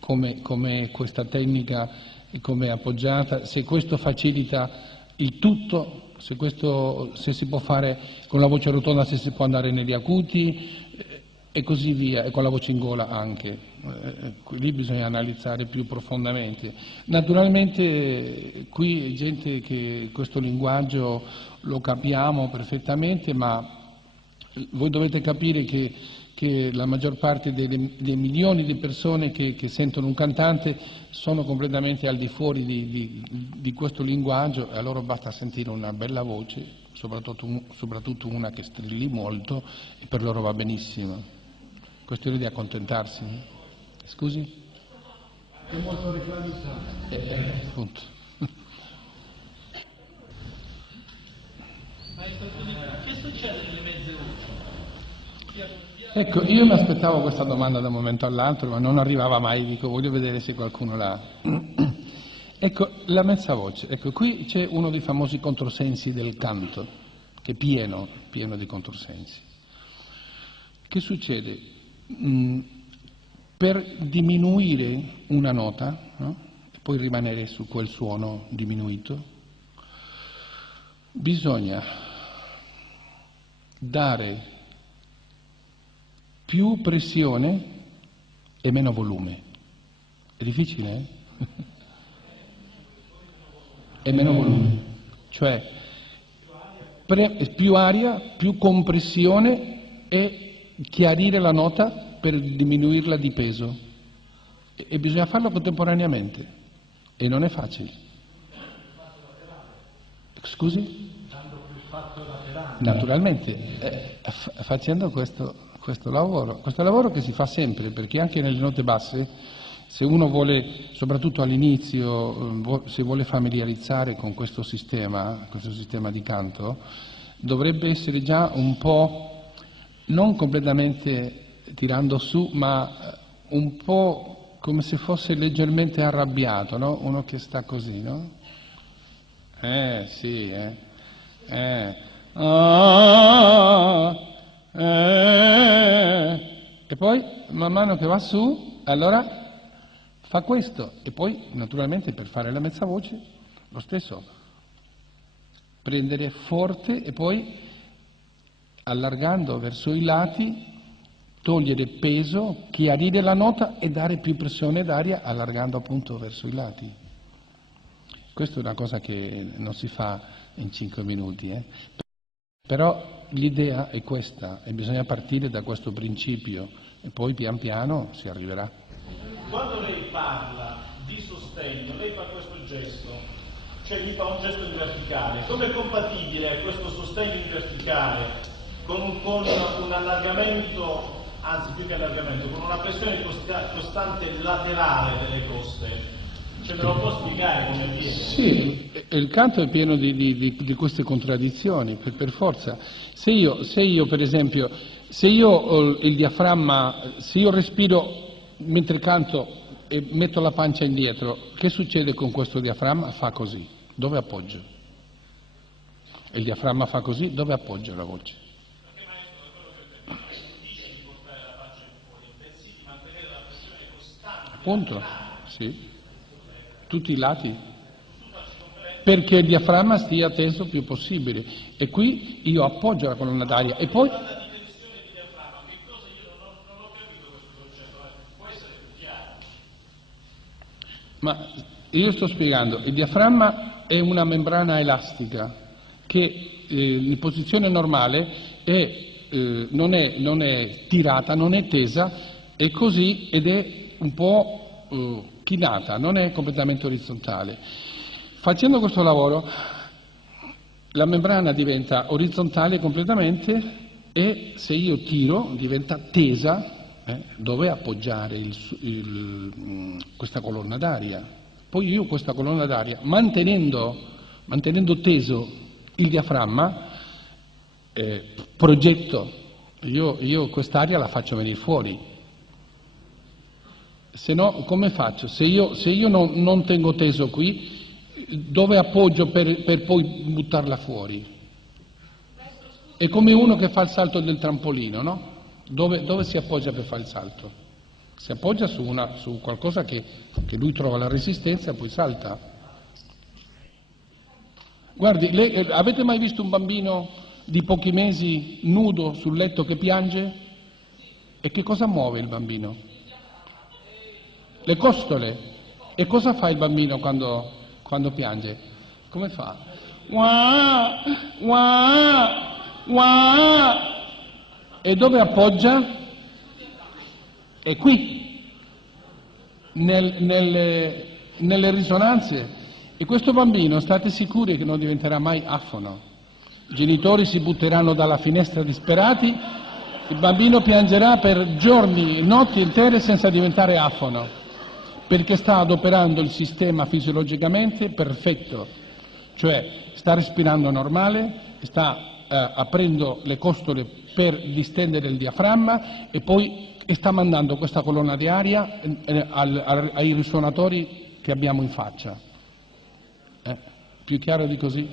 come questa tecnica, come è appoggiata, se questo facilita il tutto, se si può fare con la voce rotonda, se si può andare negli acuti e così via, e con la voce in gola anche. Lì bisogna analizzare più profondamente. Naturalmente qui è gente che questo linguaggio lo capiamo perfettamente, ma voi dovete capire che la maggior parte dei milioni di persone che sentono un cantante sono completamente al di fuori di questo linguaggio e a loro basta sentire una bella voce, soprattutto una che strilli molto, e per loro va benissimo. Questione di accontentarsi. Scusi? È molto reclamato. Appunto. Che succede nelle mezze voci? Ecco, io mi aspettavo questa domanda da un momento all'altro, ma non arrivava mai, dico voglio vedere se qualcuno l'ha. Ecco, la mezza voce, ecco, qui c'è uno dei famosi controsensi del canto, che è pieno di controsensi. Che succede? Per diminuire una nota, no? E poi rimanere su quel suono diminuito, bisogna dare più pressione e meno volume. È difficile, eh? E meno volume. Cioè, più aria, più compressione e chiarire la nota per diminuirla di peso. E bisogna farlo contemporaneamente. E non è facile. Scusi? Naturalmente, facendo questo lavoro che si fa sempre, perché anche nelle note basse, se uno vuole, soprattutto all'inizio, se vuole familiarizzare con questo sistema di canto, dovrebbe essere già un po', non completamente tirando su, ma un po' come se fosse leggermente arrabbiato, no? Uno che sta così, no? Sì, e poi man mano che va su allora fa questo e poi naturalmente per fare la mezza voce lo stesso, prendere forte e poi allargando verso i lati togliere peso, chiarire la nota e dare più pressione d'aria allargando appunto verso i lati. Questa è una cosa che non si fa in 5 minuti, Però l'idea è questa e bisogna partire da questo principio e poi pian piano si arriverà. Quando lei parla di sostegno, lei fa questo gesto, cioè mi fa un gesto in verticale. Come è compatibile questo sostegno in verticale con un allargamento anzi più che allargamento, con una pressione costante laterale delle coste. Cioè me lo può spiegare come avviene? Sì, il canto è pieno di queste contraddizioni, per forza. Se io per esempio, se io ho il diaframma, se io respiro mentre canto e metto la pancia indietro, che succede con questo diaframma? Fa così. Dove appoggio? Il diaframma fa così, dove appoggio la voce? Perché maestro, è quello che non dice di portare la pancia in fuori, bensì di mantenere la pressione costante. Appunto, sì. Tutti i lati, perché il diaframma stia teso il più possibile, e qui io appoggio la colonna d'aria e poi... Ma io sto spiegando, il diaframma è una membrana elastica che in posizione normale non è tirata, non è tesa, è così ed è un po' chinata, non è completamente orizzontale. Facendo questo lavoro la membrana diventa orizzontale completamente e se io tiro diventa tesa dove appoggiare questa colonna d'aria. Poi io questa colonna d'aria, mantenendo teso il diaframma, progetto, io quest'aria la faccio venire fuori. Se no, come faccio? Se io non tengo teso qui, dove appoggio per poi buttarla fuori? È come uno che fa il salto del trampolino, no? Dove si appoggia per fare il salto? Si appoggia su qualcosa che lui trova la resistenza e poi salta. Guardi, avete mai visto un bambino di pochi mesi nudo sul letto che piange? E che cosa muove il bambino? Le costole. E cosa fa il bambino quando piange? Come fa? Wah, wah, wah. E dove appoggia? È qui, nelle risonanze. E questo bambino, state sicuri che non diventerà mai afono. I genitori si butteranno dalla finestra disperati, il bambino piangerà per giorni, notti intere senza diventare afono, perché sta adoperando il sistema fisiologicamente perfetto, cioè sta respirando normale, sta aprendo le costole per distendere il diaframma e poi sta mandando questa colonna di aria ai risuonatori che abbiamo in faccia. Più chiaro di così?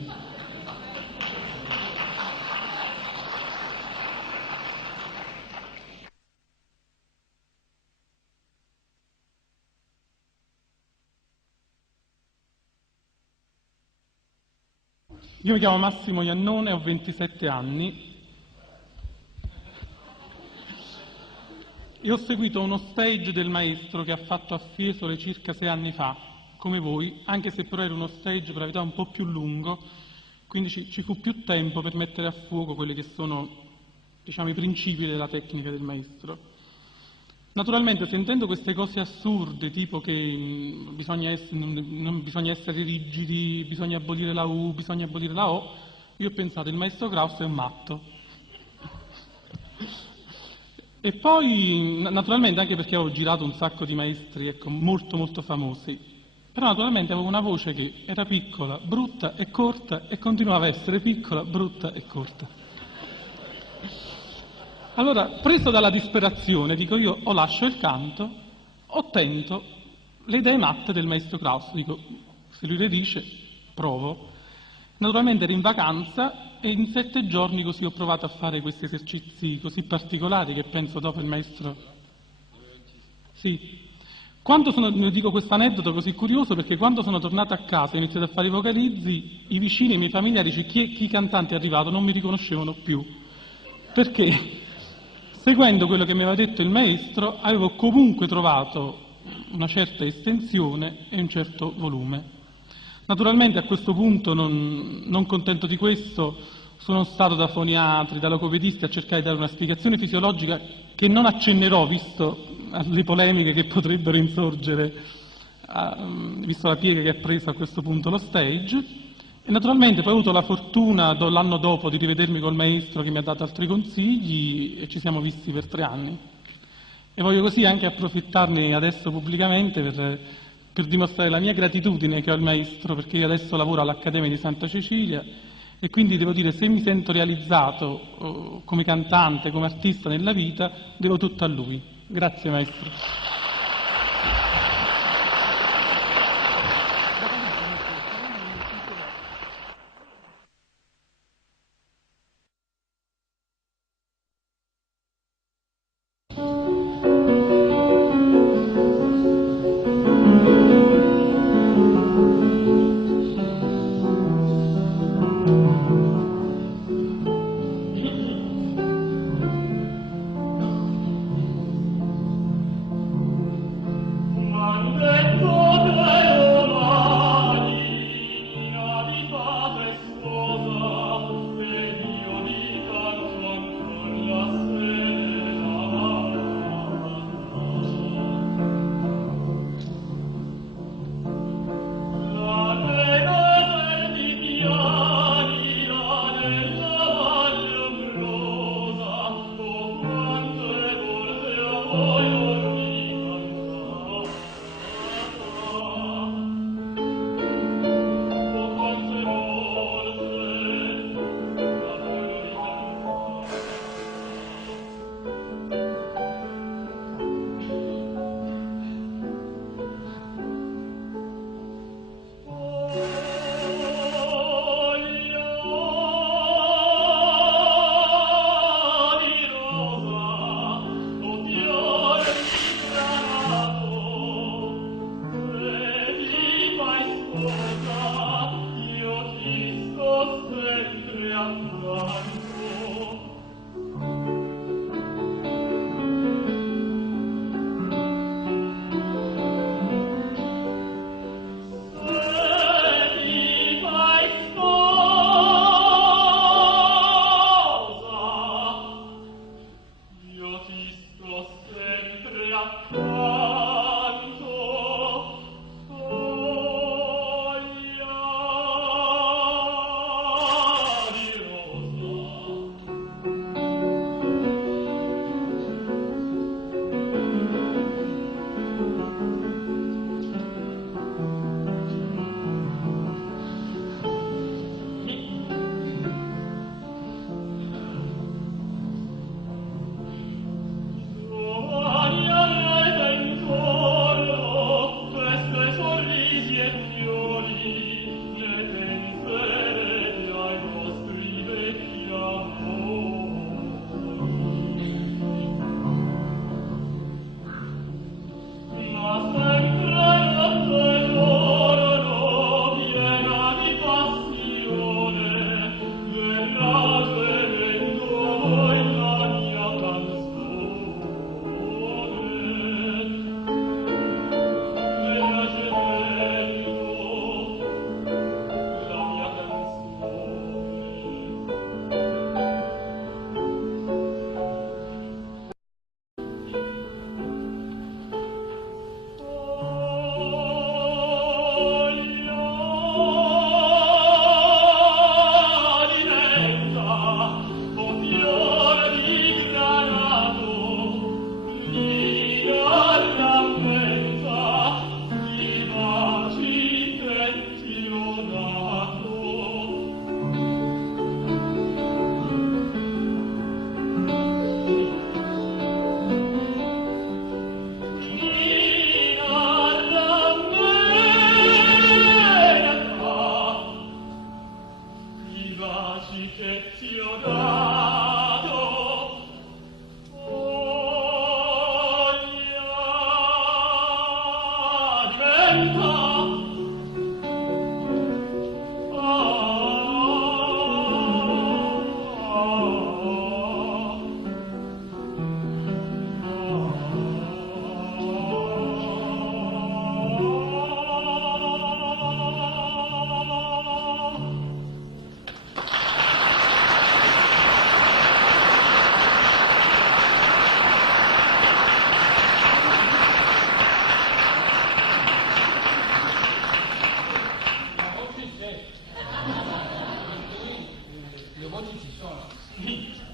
Io mi chiamo Massimo Iannone, ho 27 anni e ho seguito uno stage del maestro che ha fatto a Fiesole circa 6 anni fa, come voi, anche se però era uno stage per la verità un po' più lungo, quindi ci fu più tempo per mettere a fuoco quelli che sono, diciamo, i principi della tecnica del maestro. Naturalmente, sentendo queste cose assurde, tipo che non bisogna essere rigidi, bisogna abolire la U, bisogna abolire la O, io ho pensato, il maestro Krauss è un matto. E poi, naturalmente, anche perché avevo girato un sacco di maestri, ecco, molto molto famosi, però naturalmente avevo una voce che era piccola, brutta e corta e continuava a essere piccola, brutta e corta. Allora, preso dalla disperazione, dico io o lascio il canto o tento le idee matte del maestro Krauss. Dico, se lui le dice, provo. Naturalmente ero in vacanza e in 7 giorni così ho provato a fare questi esercizi così particolari che penso dopo il maestro... Sì. Dico questo aneddoto così curioso perché quando sono tornato a casa e ho iniziato a fare i vocalizzi, i vicini e i miei familiari, chi cantante è arrivato, non mi riconoscevano più. Perché? Seguendo quello che mi aveva detto il maestro, avevo comunque trovato una certa estensione e un certo volume. Naturalmente a questo punto, non contento di questo, sono stato da foniatri, da logopedisti a cercare di dare una spiegazione fisiologica che non accennerò, visto le polemiche che potrebbero insorgere, visto la piega che ha preso a questo punto lo stage. E naturalmente poi ho avuto la fortuna l'anno dopo di rivedermi col maestro che mi ha dato altri consigli e ci siamo visti per 3 anni. E voglio così anche approfittarne adesso pubblicamente per dimostrare la mia gratitudine che ho al maestro, perché io adesso lavoro all'Accademia di Santa Cecilia e quindi devo dire, se mi sento realizzato come cantante, come artista nella vita, devo tutto a lui. Grazie maestro.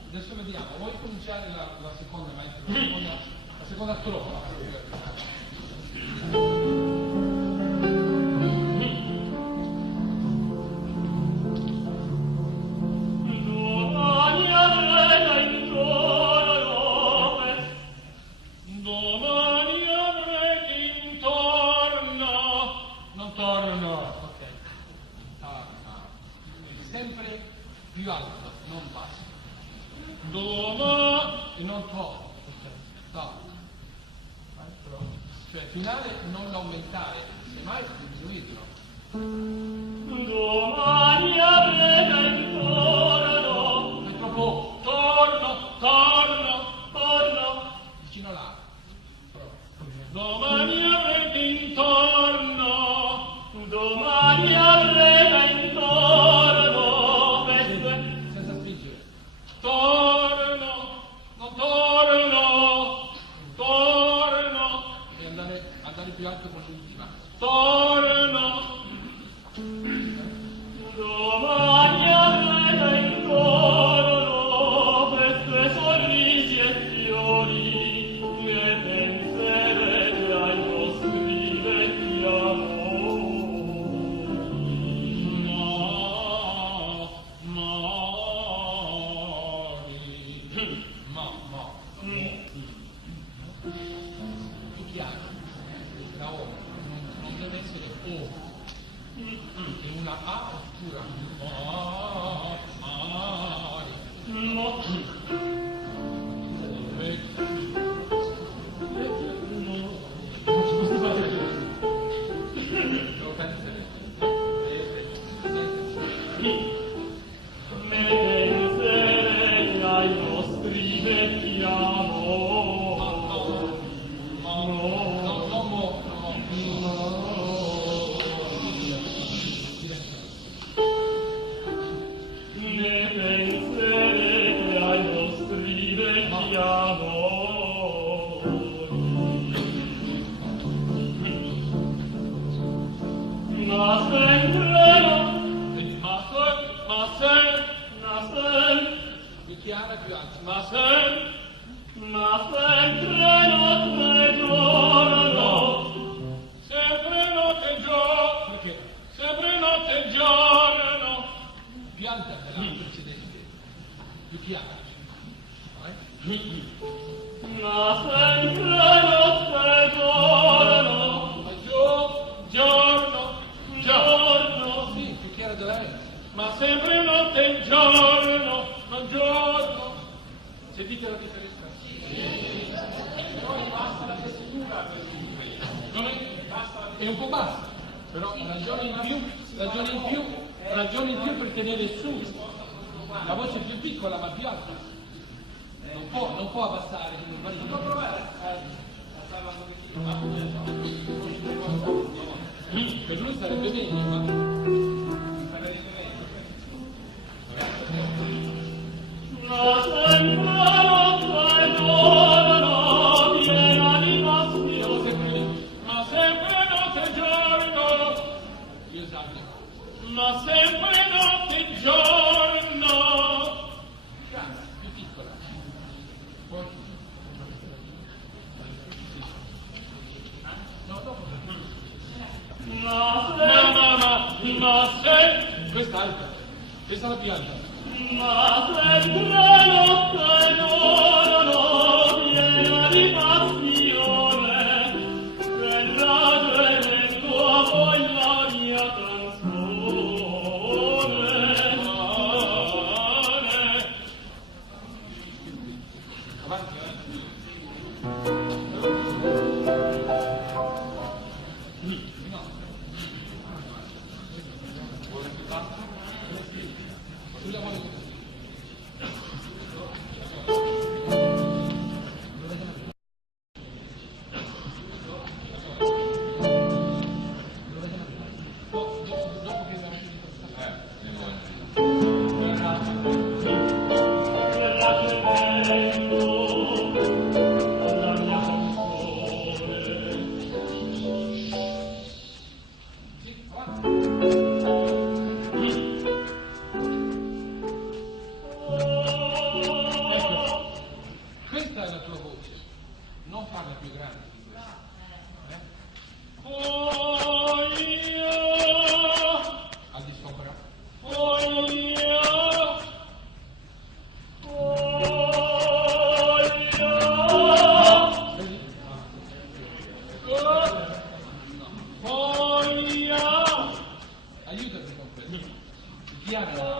Adesso vediamo, vuoi cominciare la seconda, maestro? La seconda strofa. Sempre più alto, non basso. E non to. To. Cioè finale non aumentare, semmai diminuirlo. Domani avrete intorno. È troppo Torno. vicino là. Domani avrete intorno. Domani avrete intorno. Senza spingere. Torno. E andare più alto con l'ultima. Torno. Domani avrete intorno queste sorrisi e fiori che penserete ai vostri vecchi Più chiaro. La O non deve essere O. È una A oscura. penserete ai vostri vecchi ne penserete ai vostri vecchi ma sempre Più chiara, più alta. ma sempre notte e giorno, sempre notte e giorno, Perché? sempre notte e giorno, Più alta della precedente. Più chiara. Vai. ma sempre notte e giorno, giorno, Sì, più chiara della R. ma sempre notte e giorno. Sentite la differenza? Però basta la tessitura per è un po' bassa, però ragione in più per tenere su la voce più piccola ma più alta. Non può abbassare come il per lui sarebbe meglio, ma Ma sempre notte e giorno, piena di passione, ma sempre notte e giorno, più esatto. ma sempre notte e giorno, Più piccola. Poi. No, dopo. ma sempre, Questa è alta. Questa è la più alta. ma sempre notte e giorno, piena di passione, per ragione tua voglia mia canzone. Avanti, Sulla voce. farne più grandi di questo. Al di sopra. Aiutami con questo. Il piano.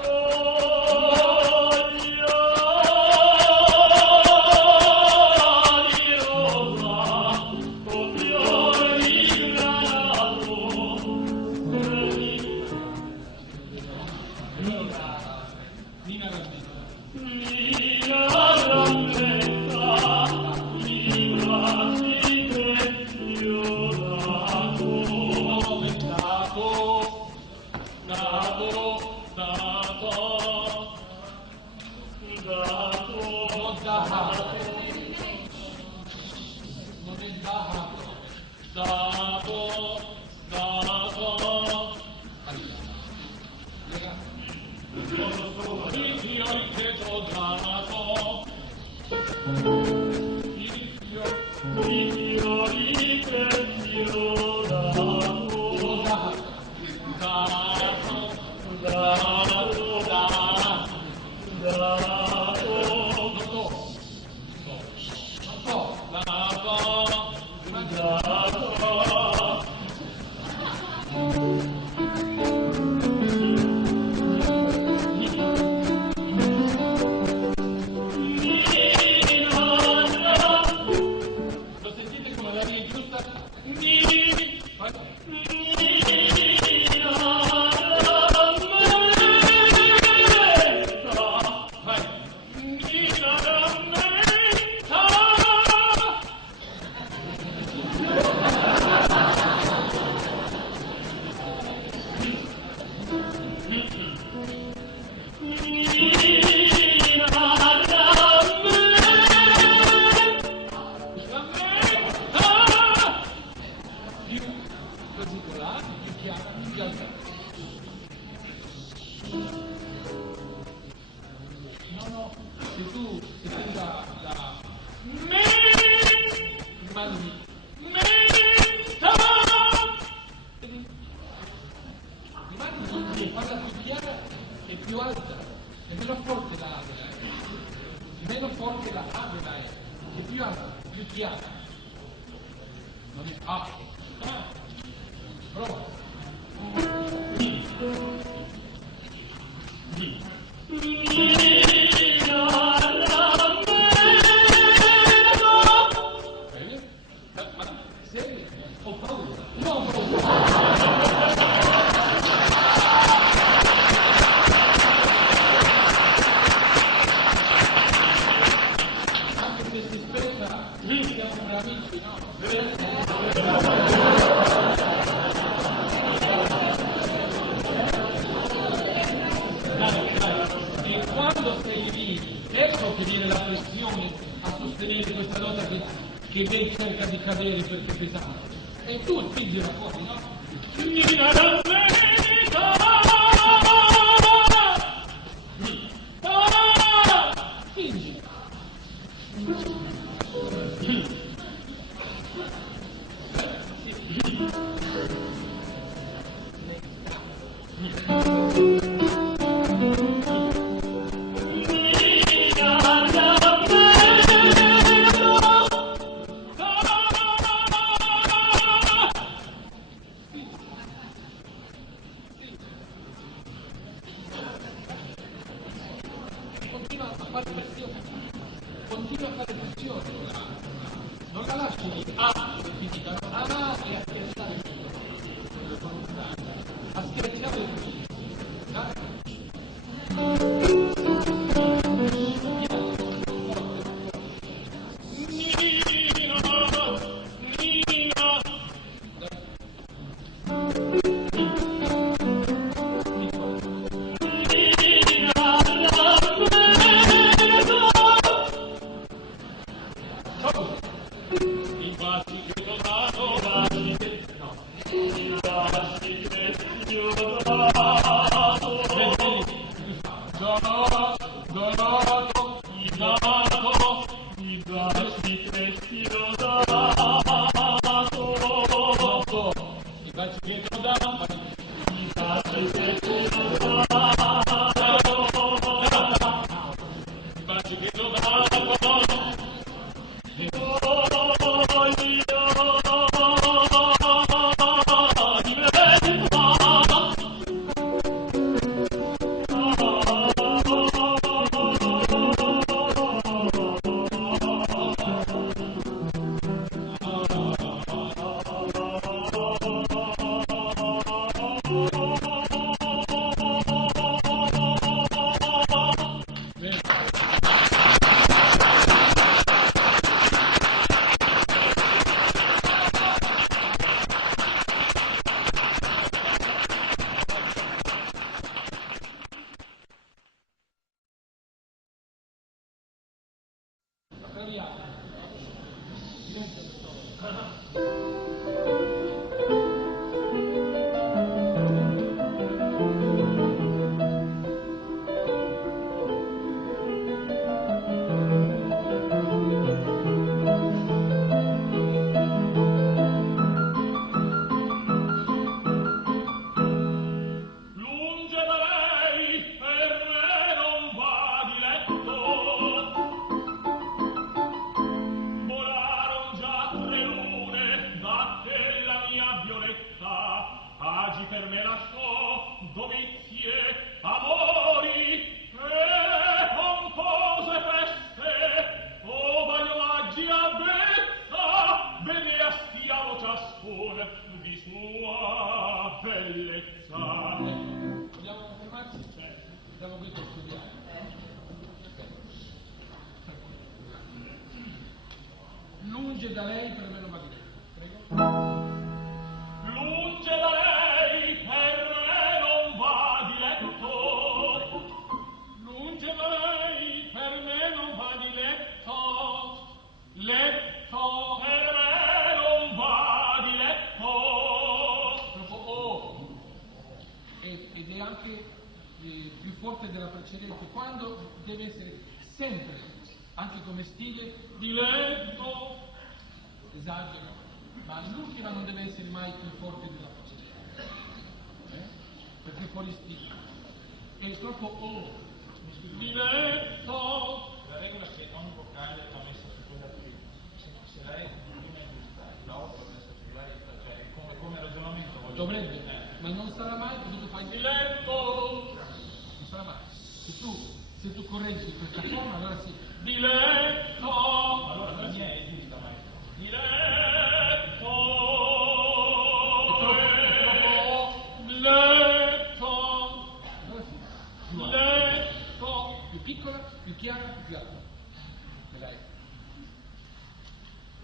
baci che ti ho dato, i baci che ti ho dato, i baci che ti ho dato, i baci che ti ho dato, lunge da lei per me non va di letto, volaron già 3 lune da che la mia Violetta agi per me lasciò dovizie, amori e pompose feste, ovaggi abbezza, bene astiamo ciascun di sua bellezza. vogliamo fermarci? Andiamo qui per studiare. Lunge da lei per me non va di letto. Prego. Lunge da lei per me non va di letto, lunge da lei per me non va di letto, letto per me non va di letto. Proprio oh. Ed è anche più forte della precedente, quando deve essere sempre, anche come stile, Di letto, esagero, ma l'ultima non deve essere mai più forte della precedente, perché è fuori stile. È troppo oh. di letto. La regola è che ogni vocale va messa su quella prima. Se la è prima è giusta, la 8 è messa sulla E, cioè come ragionamento voglio Dovrebbe, ma non sarà mai perché tu fai Di letto, non sarà mai. Se tu correggi questa forma, allora sì. di letto, allora la mia è giusta, ma di letto, letto, Allora sì. Più alto. letto. Più piccola, più chiara, più alta. Vedrai.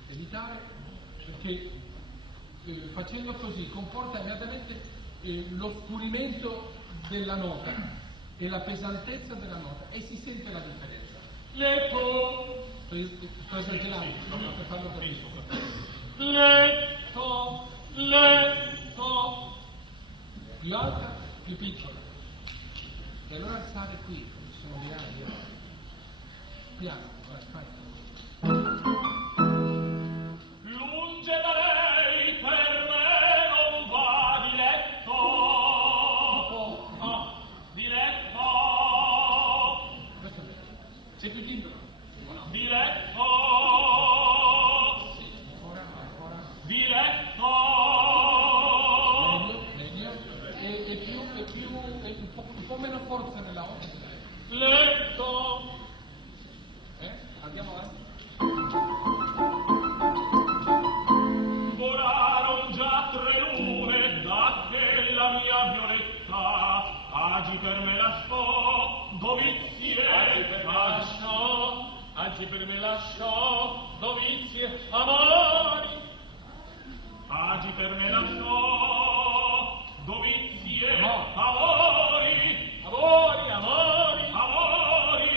Evitare, perché facendo così comporta immediatamente l'oscurimento della nota e la pesantezza della nota e si sente la differenza. Letto, Sto esagerando, per farlo capire. letto, letto. Più alta, più piccola. E allora alzare qui, sono le ali. Piano, vai, fai. Lunge da lei per me non va di letto, di letto, Questo è bello. Sei più libero? di letto, Sì, ancora. di letto. Meglio. E un po' meno forza nella O. Letto, Andiamo avanti. volaron già 3 lune da che la mia Violetta agi per me lasciò dovizie, agi per me lasciò dovizie, amori, agi per me lasciò dovizie, amori, amori, amori, amori,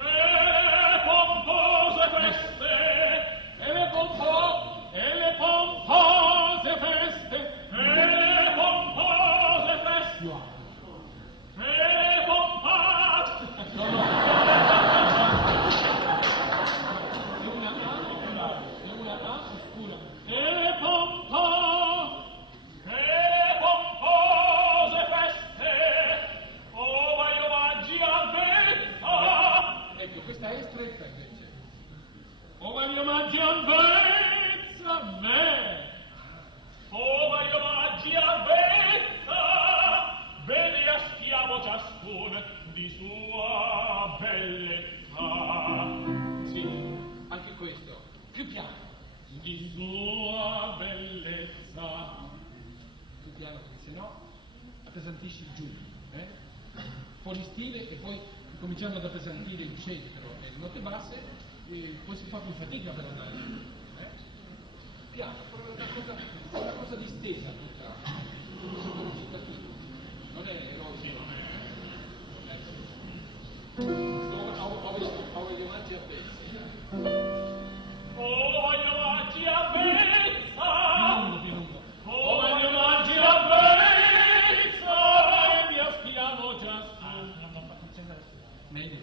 e pompose feste, e le pompose feste, e le pompose feste, Più alto. e le pompose. di sua bellezza. Tu piano, perché sennò appesantisci il giù, fuori stile, e poi cominciando ad appesantire il centro e le note basse, poi si fa più fatica per andare giù. Piano, è una cosa distesa tutta, non è eroico. Voglio avanti a pezzi. Oh, voglio avanti a pezza! Più lungo. Oh, voglio avanti a pezza! E mi aspiriamo già su. Meglio.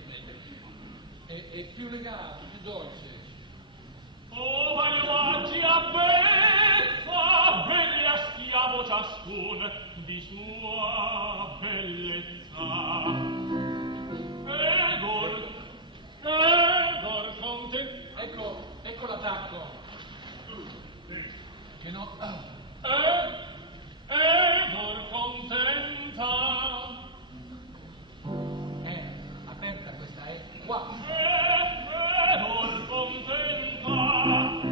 È più legato, più dolce. Oh, voglio avanti a pezza! E mi aspiriamo ciascun di sua bellezza. Edor contento. Ecco l'attacco. Che no. Edor contenta. Aperta questa è qua. Edor contenta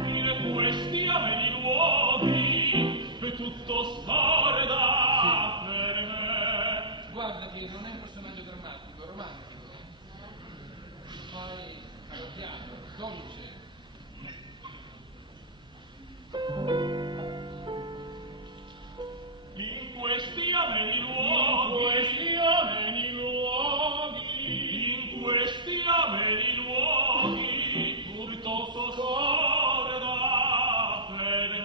in questi ameni luoghi e tutto scorda per me. Guarda che non è un personaggio drammatico, è romantico. Fai piano, dolce. In questi ameni luoghi, tutto scorda per me.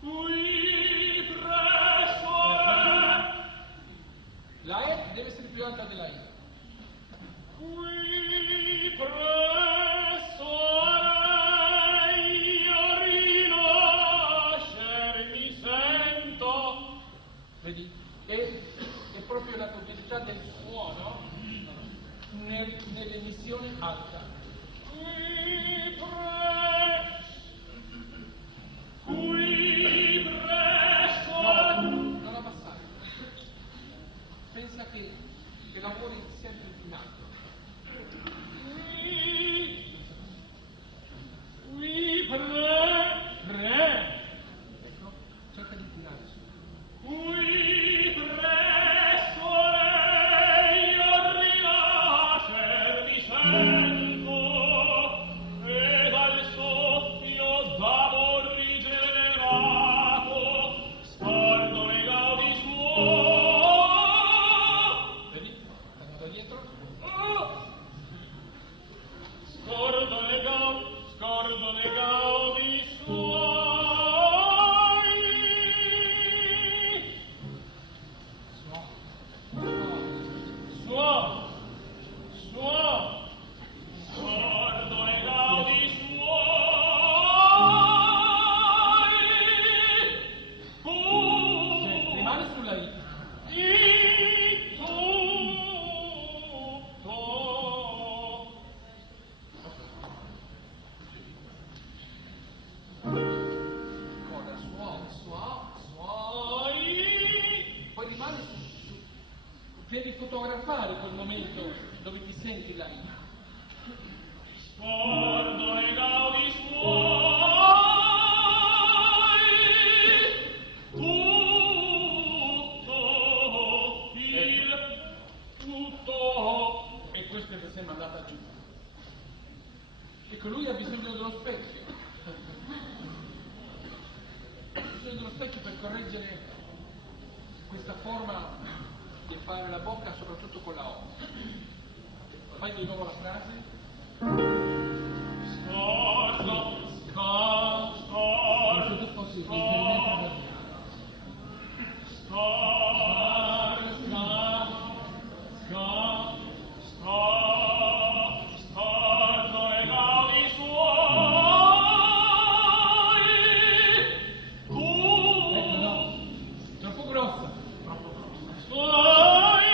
Qui presso La E deve essere più alta della I. qui presso io rinascer mi sento. Vedi? È proprio la continuità del suono nell'emissione alta. Qui presso Non abbassare. Pensa che lavori sempre in alto. qui Ecco, cerca di tirare su. qui presso io rinascer mi sento e dal soffio d'amor rigenerato scordo le gaudi suoi. Vedi? Andando dietro. Scordo le gaudi suoi. Suono, scordo le gaudi suoi. Rimane sulla I. Di tutto. Ancora suoi. Poi rimane su. Devi fotografare quel momento dove ti senti la I. Scordo le gaudi suoi. Tutto. E questo è per sempre andata giù. Ecco, lui ha bisogno dello specchio. Ha bisogno dello specchio per correggere questa forma di fare la bocca, soprattutto con la O. Fai di nuovo la frase. Scordo. Se tu fossi riferimento da te. Scordo le gaudi suoi. No, troppo grossa. Suoi.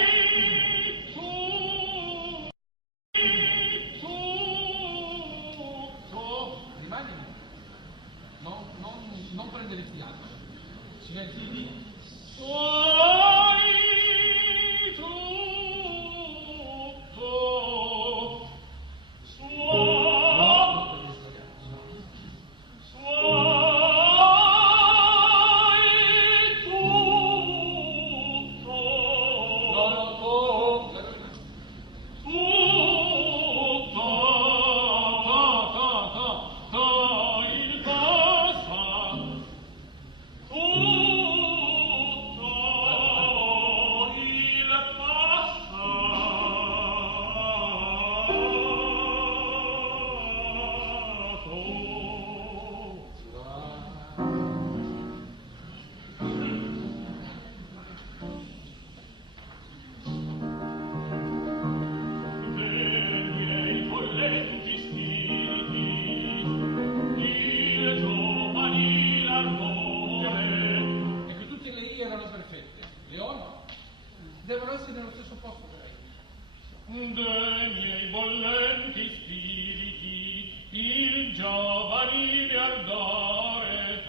dei miei bollenti spiriti, il giovanile ardore.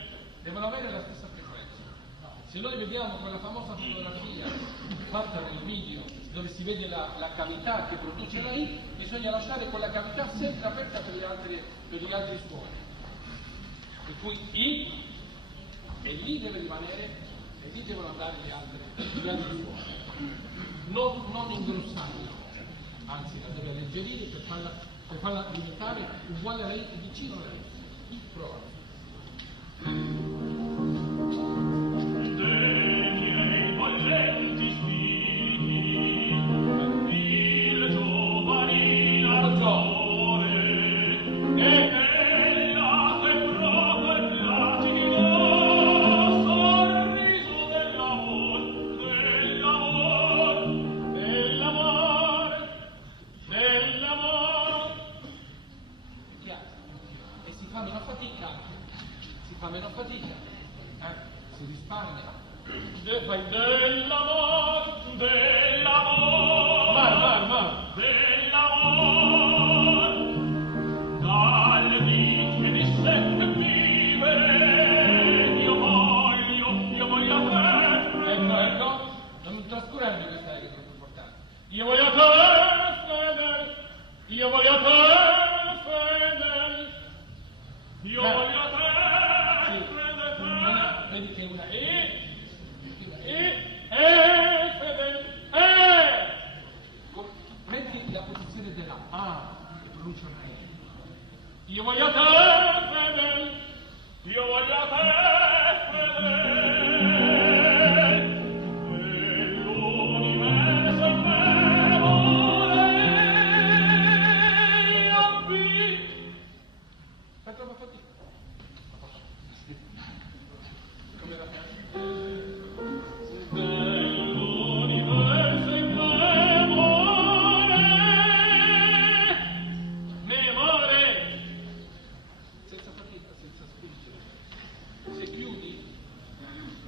Devono avere la stessa frequenza. Se noi vediamo quella famosa fotografia fatta nel video dove si vede la cavità che produce la I, bisogna lasciare quella cavità sempre aperta per gli altri suoni. Per cui I e lì deve rimanere e lì devono andare gli altri suoni. Non ingrossarli, anzi la deve alleggerire per farla diventare uguale alla I e vicino alla I. Prova. Dei miei bollenti spiriti, il giovanile ardore, e bella che proprio il placido sorriso dell'amor, E si fa meno fatica anche, si risparmia. Fai dell'amor, dal vite di sé che vivere, io voglio a te. Ecco, non trascurarmi questa è troppo importante. Io voglio a te, fedel, io voglio a te, fedel, io voglio a te, fedel. Vedi che una fedel, metti la posizione della A e pronuncia una E. io voglio a te, fedel, io voglio a te, fedel, nell'universo in me vorrei abbi. Fai troppa fatica. Come la piace? Nell'universo in me memore, Senza fatica, senza spingere. Se chiudi,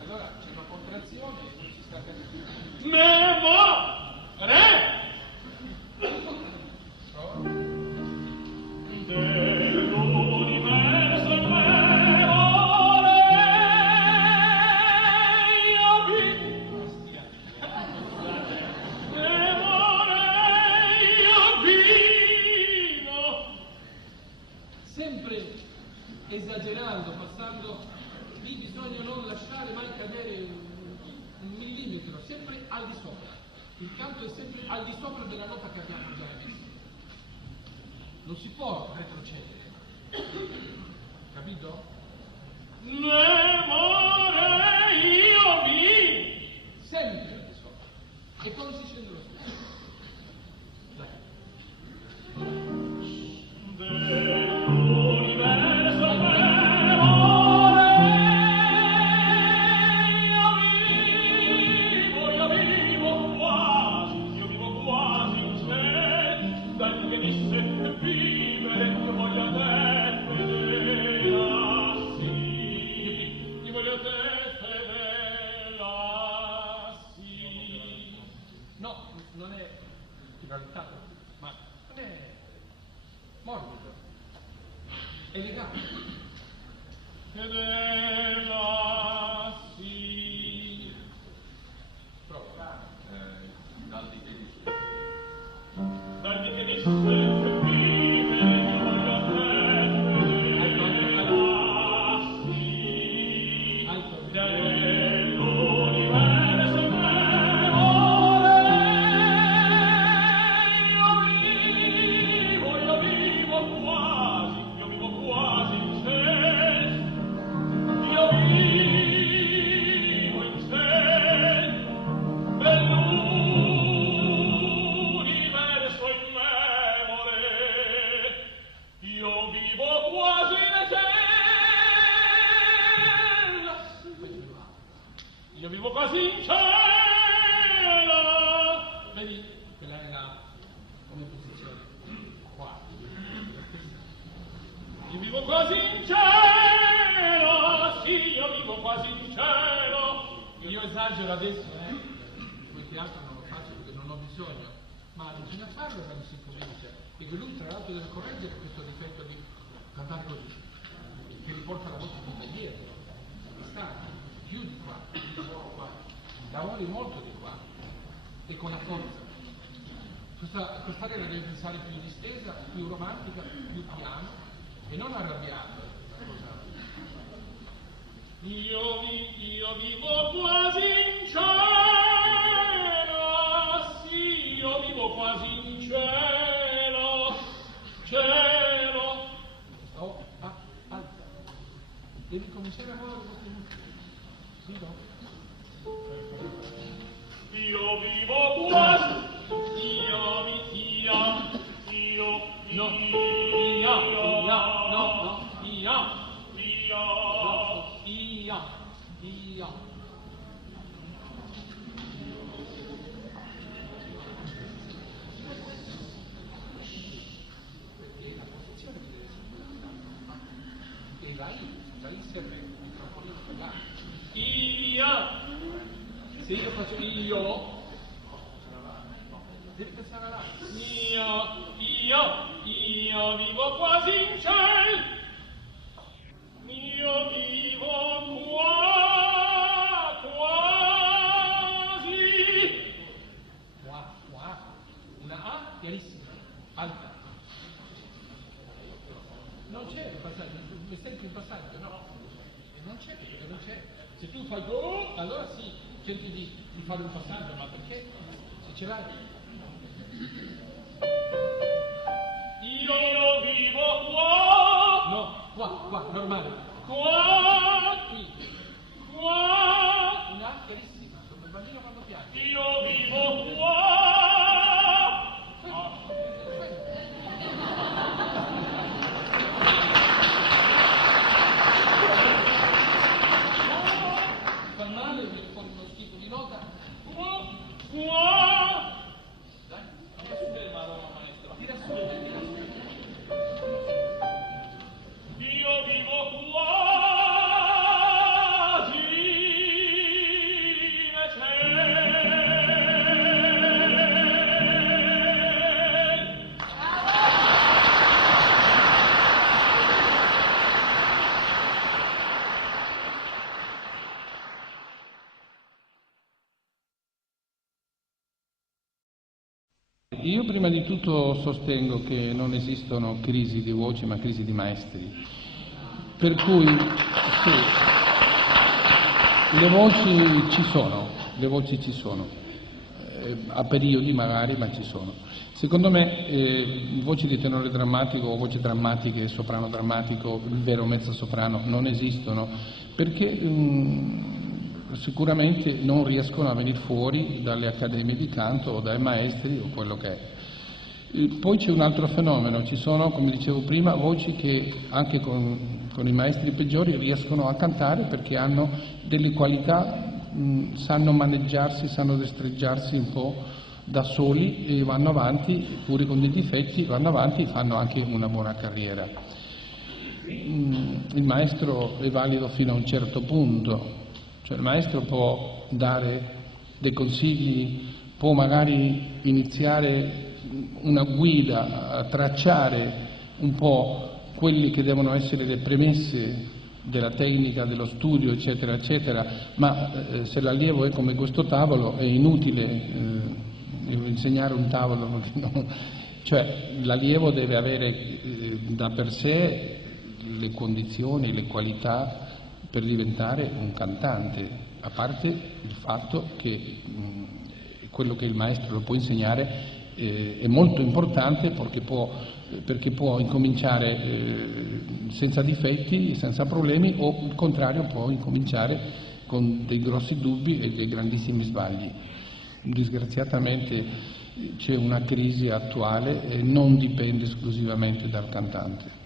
allora c'è una contrazione e non ci sta capendo. memore, Prova. dell'universo in me vorrei abbi. Sempre esagerando, passando, lì bisogna non lasciare mai cadere un millimetro, sempre al di sopra. Il canto è sempre al di sopra della nota che abbiamo già emesso. Non si può retrocedere. Capito? Memore io vi. Sempre al di sopra. E quando si scende lo stesso. Dai. Dell'universo in me vorrei io vivo quasi in sé, dal che disse vivere io voglio a te, fedela, sì, io voglio a te, fedela, sì. No, non è rallettato, ma non è morbido. Elegante. Fedela, sì. Prova. Dal di che disse vivere io voglio a te, fedela, sì. Alto. Dell'universo in me vorrei io vivo quasi in sé, io vivo in sé, nell'universo in me io vivo quasi in sé. Io vivo quasi in cielo. Vedi? Quella è la come posizione. Qua. Io vivo quasi in cielo. Sì, io vivo quasi in cielo. Io esagero adesso, poiché altro non lo faccio perché non ho bisogno. ma bisogna farlo quando si comincia, e che lui tra l'altro deve correggere questo difetto di cantare così, che riporta la voce tutta indietro, sta più di qua, lavori molto di qua, e con la forza. Quest'area la deve pensare più distesa, più romantica, più piano, e non arrabbiato. Io vivo quasi in cielo, sì, io vivo quasi in cielo, cielo. Oh, alza. Devi cominciare a muovere questi muscoli. Sì, no? Io vivo quasi, se io faccio io, devi pensare là. Io vivo quasi in cielo, io vivo quasi. Qua, una A chiarissima, alta. Non c'è il passaggio, mi senti il passaggio? No, non c'è, perché non c'è. Se tu fai go, allora sì, cerchi di fare un passaggio, ma perché? Se ce l'hai. Io vivo qua. No, qua, normale. Qua. Qui. Qua. Una A chiarissima, come il bambino quando piange. Io vivo qua. Fa male, viene fuori uno schifo di nota. Qua. Dai, tira su. Tira su. Io vivo quasi nel cielo. Io prima di tutto sostengo che non esistono crisi di voce ma crisi di maestri, per cui sì, le voci ci sono, a periodi magari, ma ci sono. Secondo me voci di tenore drammatico o voci drammatiche e soprano drammatico, il vero mezzo soprano, non esistono, perché sicuramente non riescono a venire fuori dalle accademie di canto o dai maestri o quello che è. Poi c'è un altro fenomeno, ci sono, come dicevo prima, voci che anche con i maestri peggiori riescono a cantare perché hanno delle qualità, sanno maneggiarsi, sanno destreggiarsi un po' da soli e vanno avanti, pure con dei difetti, vanno avanti e fanno anche una buona carriera. Il maestro è valido fino a un certo punto. Cioè il maestro può dare dei consigli, può magari iniziare una guida, a tracciare un po' quelli che devono essere le premesse della tecnica, dello studio, eccetera, eccetera, ma se l'allievo è come questo tavolo è inutile insegnare un tavolo, cioè l'allievo deve avere da per sé le condizioni, le qualità per diventare un cantante, a parte il fatto che quello che il maestro lo può insegnare è molto importante perché può incominciare senza difetti, senza problemi, o al contrario può incominciare con dei grossi dubbi e dei grandissimi sbagli. Disgraziatamente c'è una crisi attuale e non dipende esclusivamente dal cantante.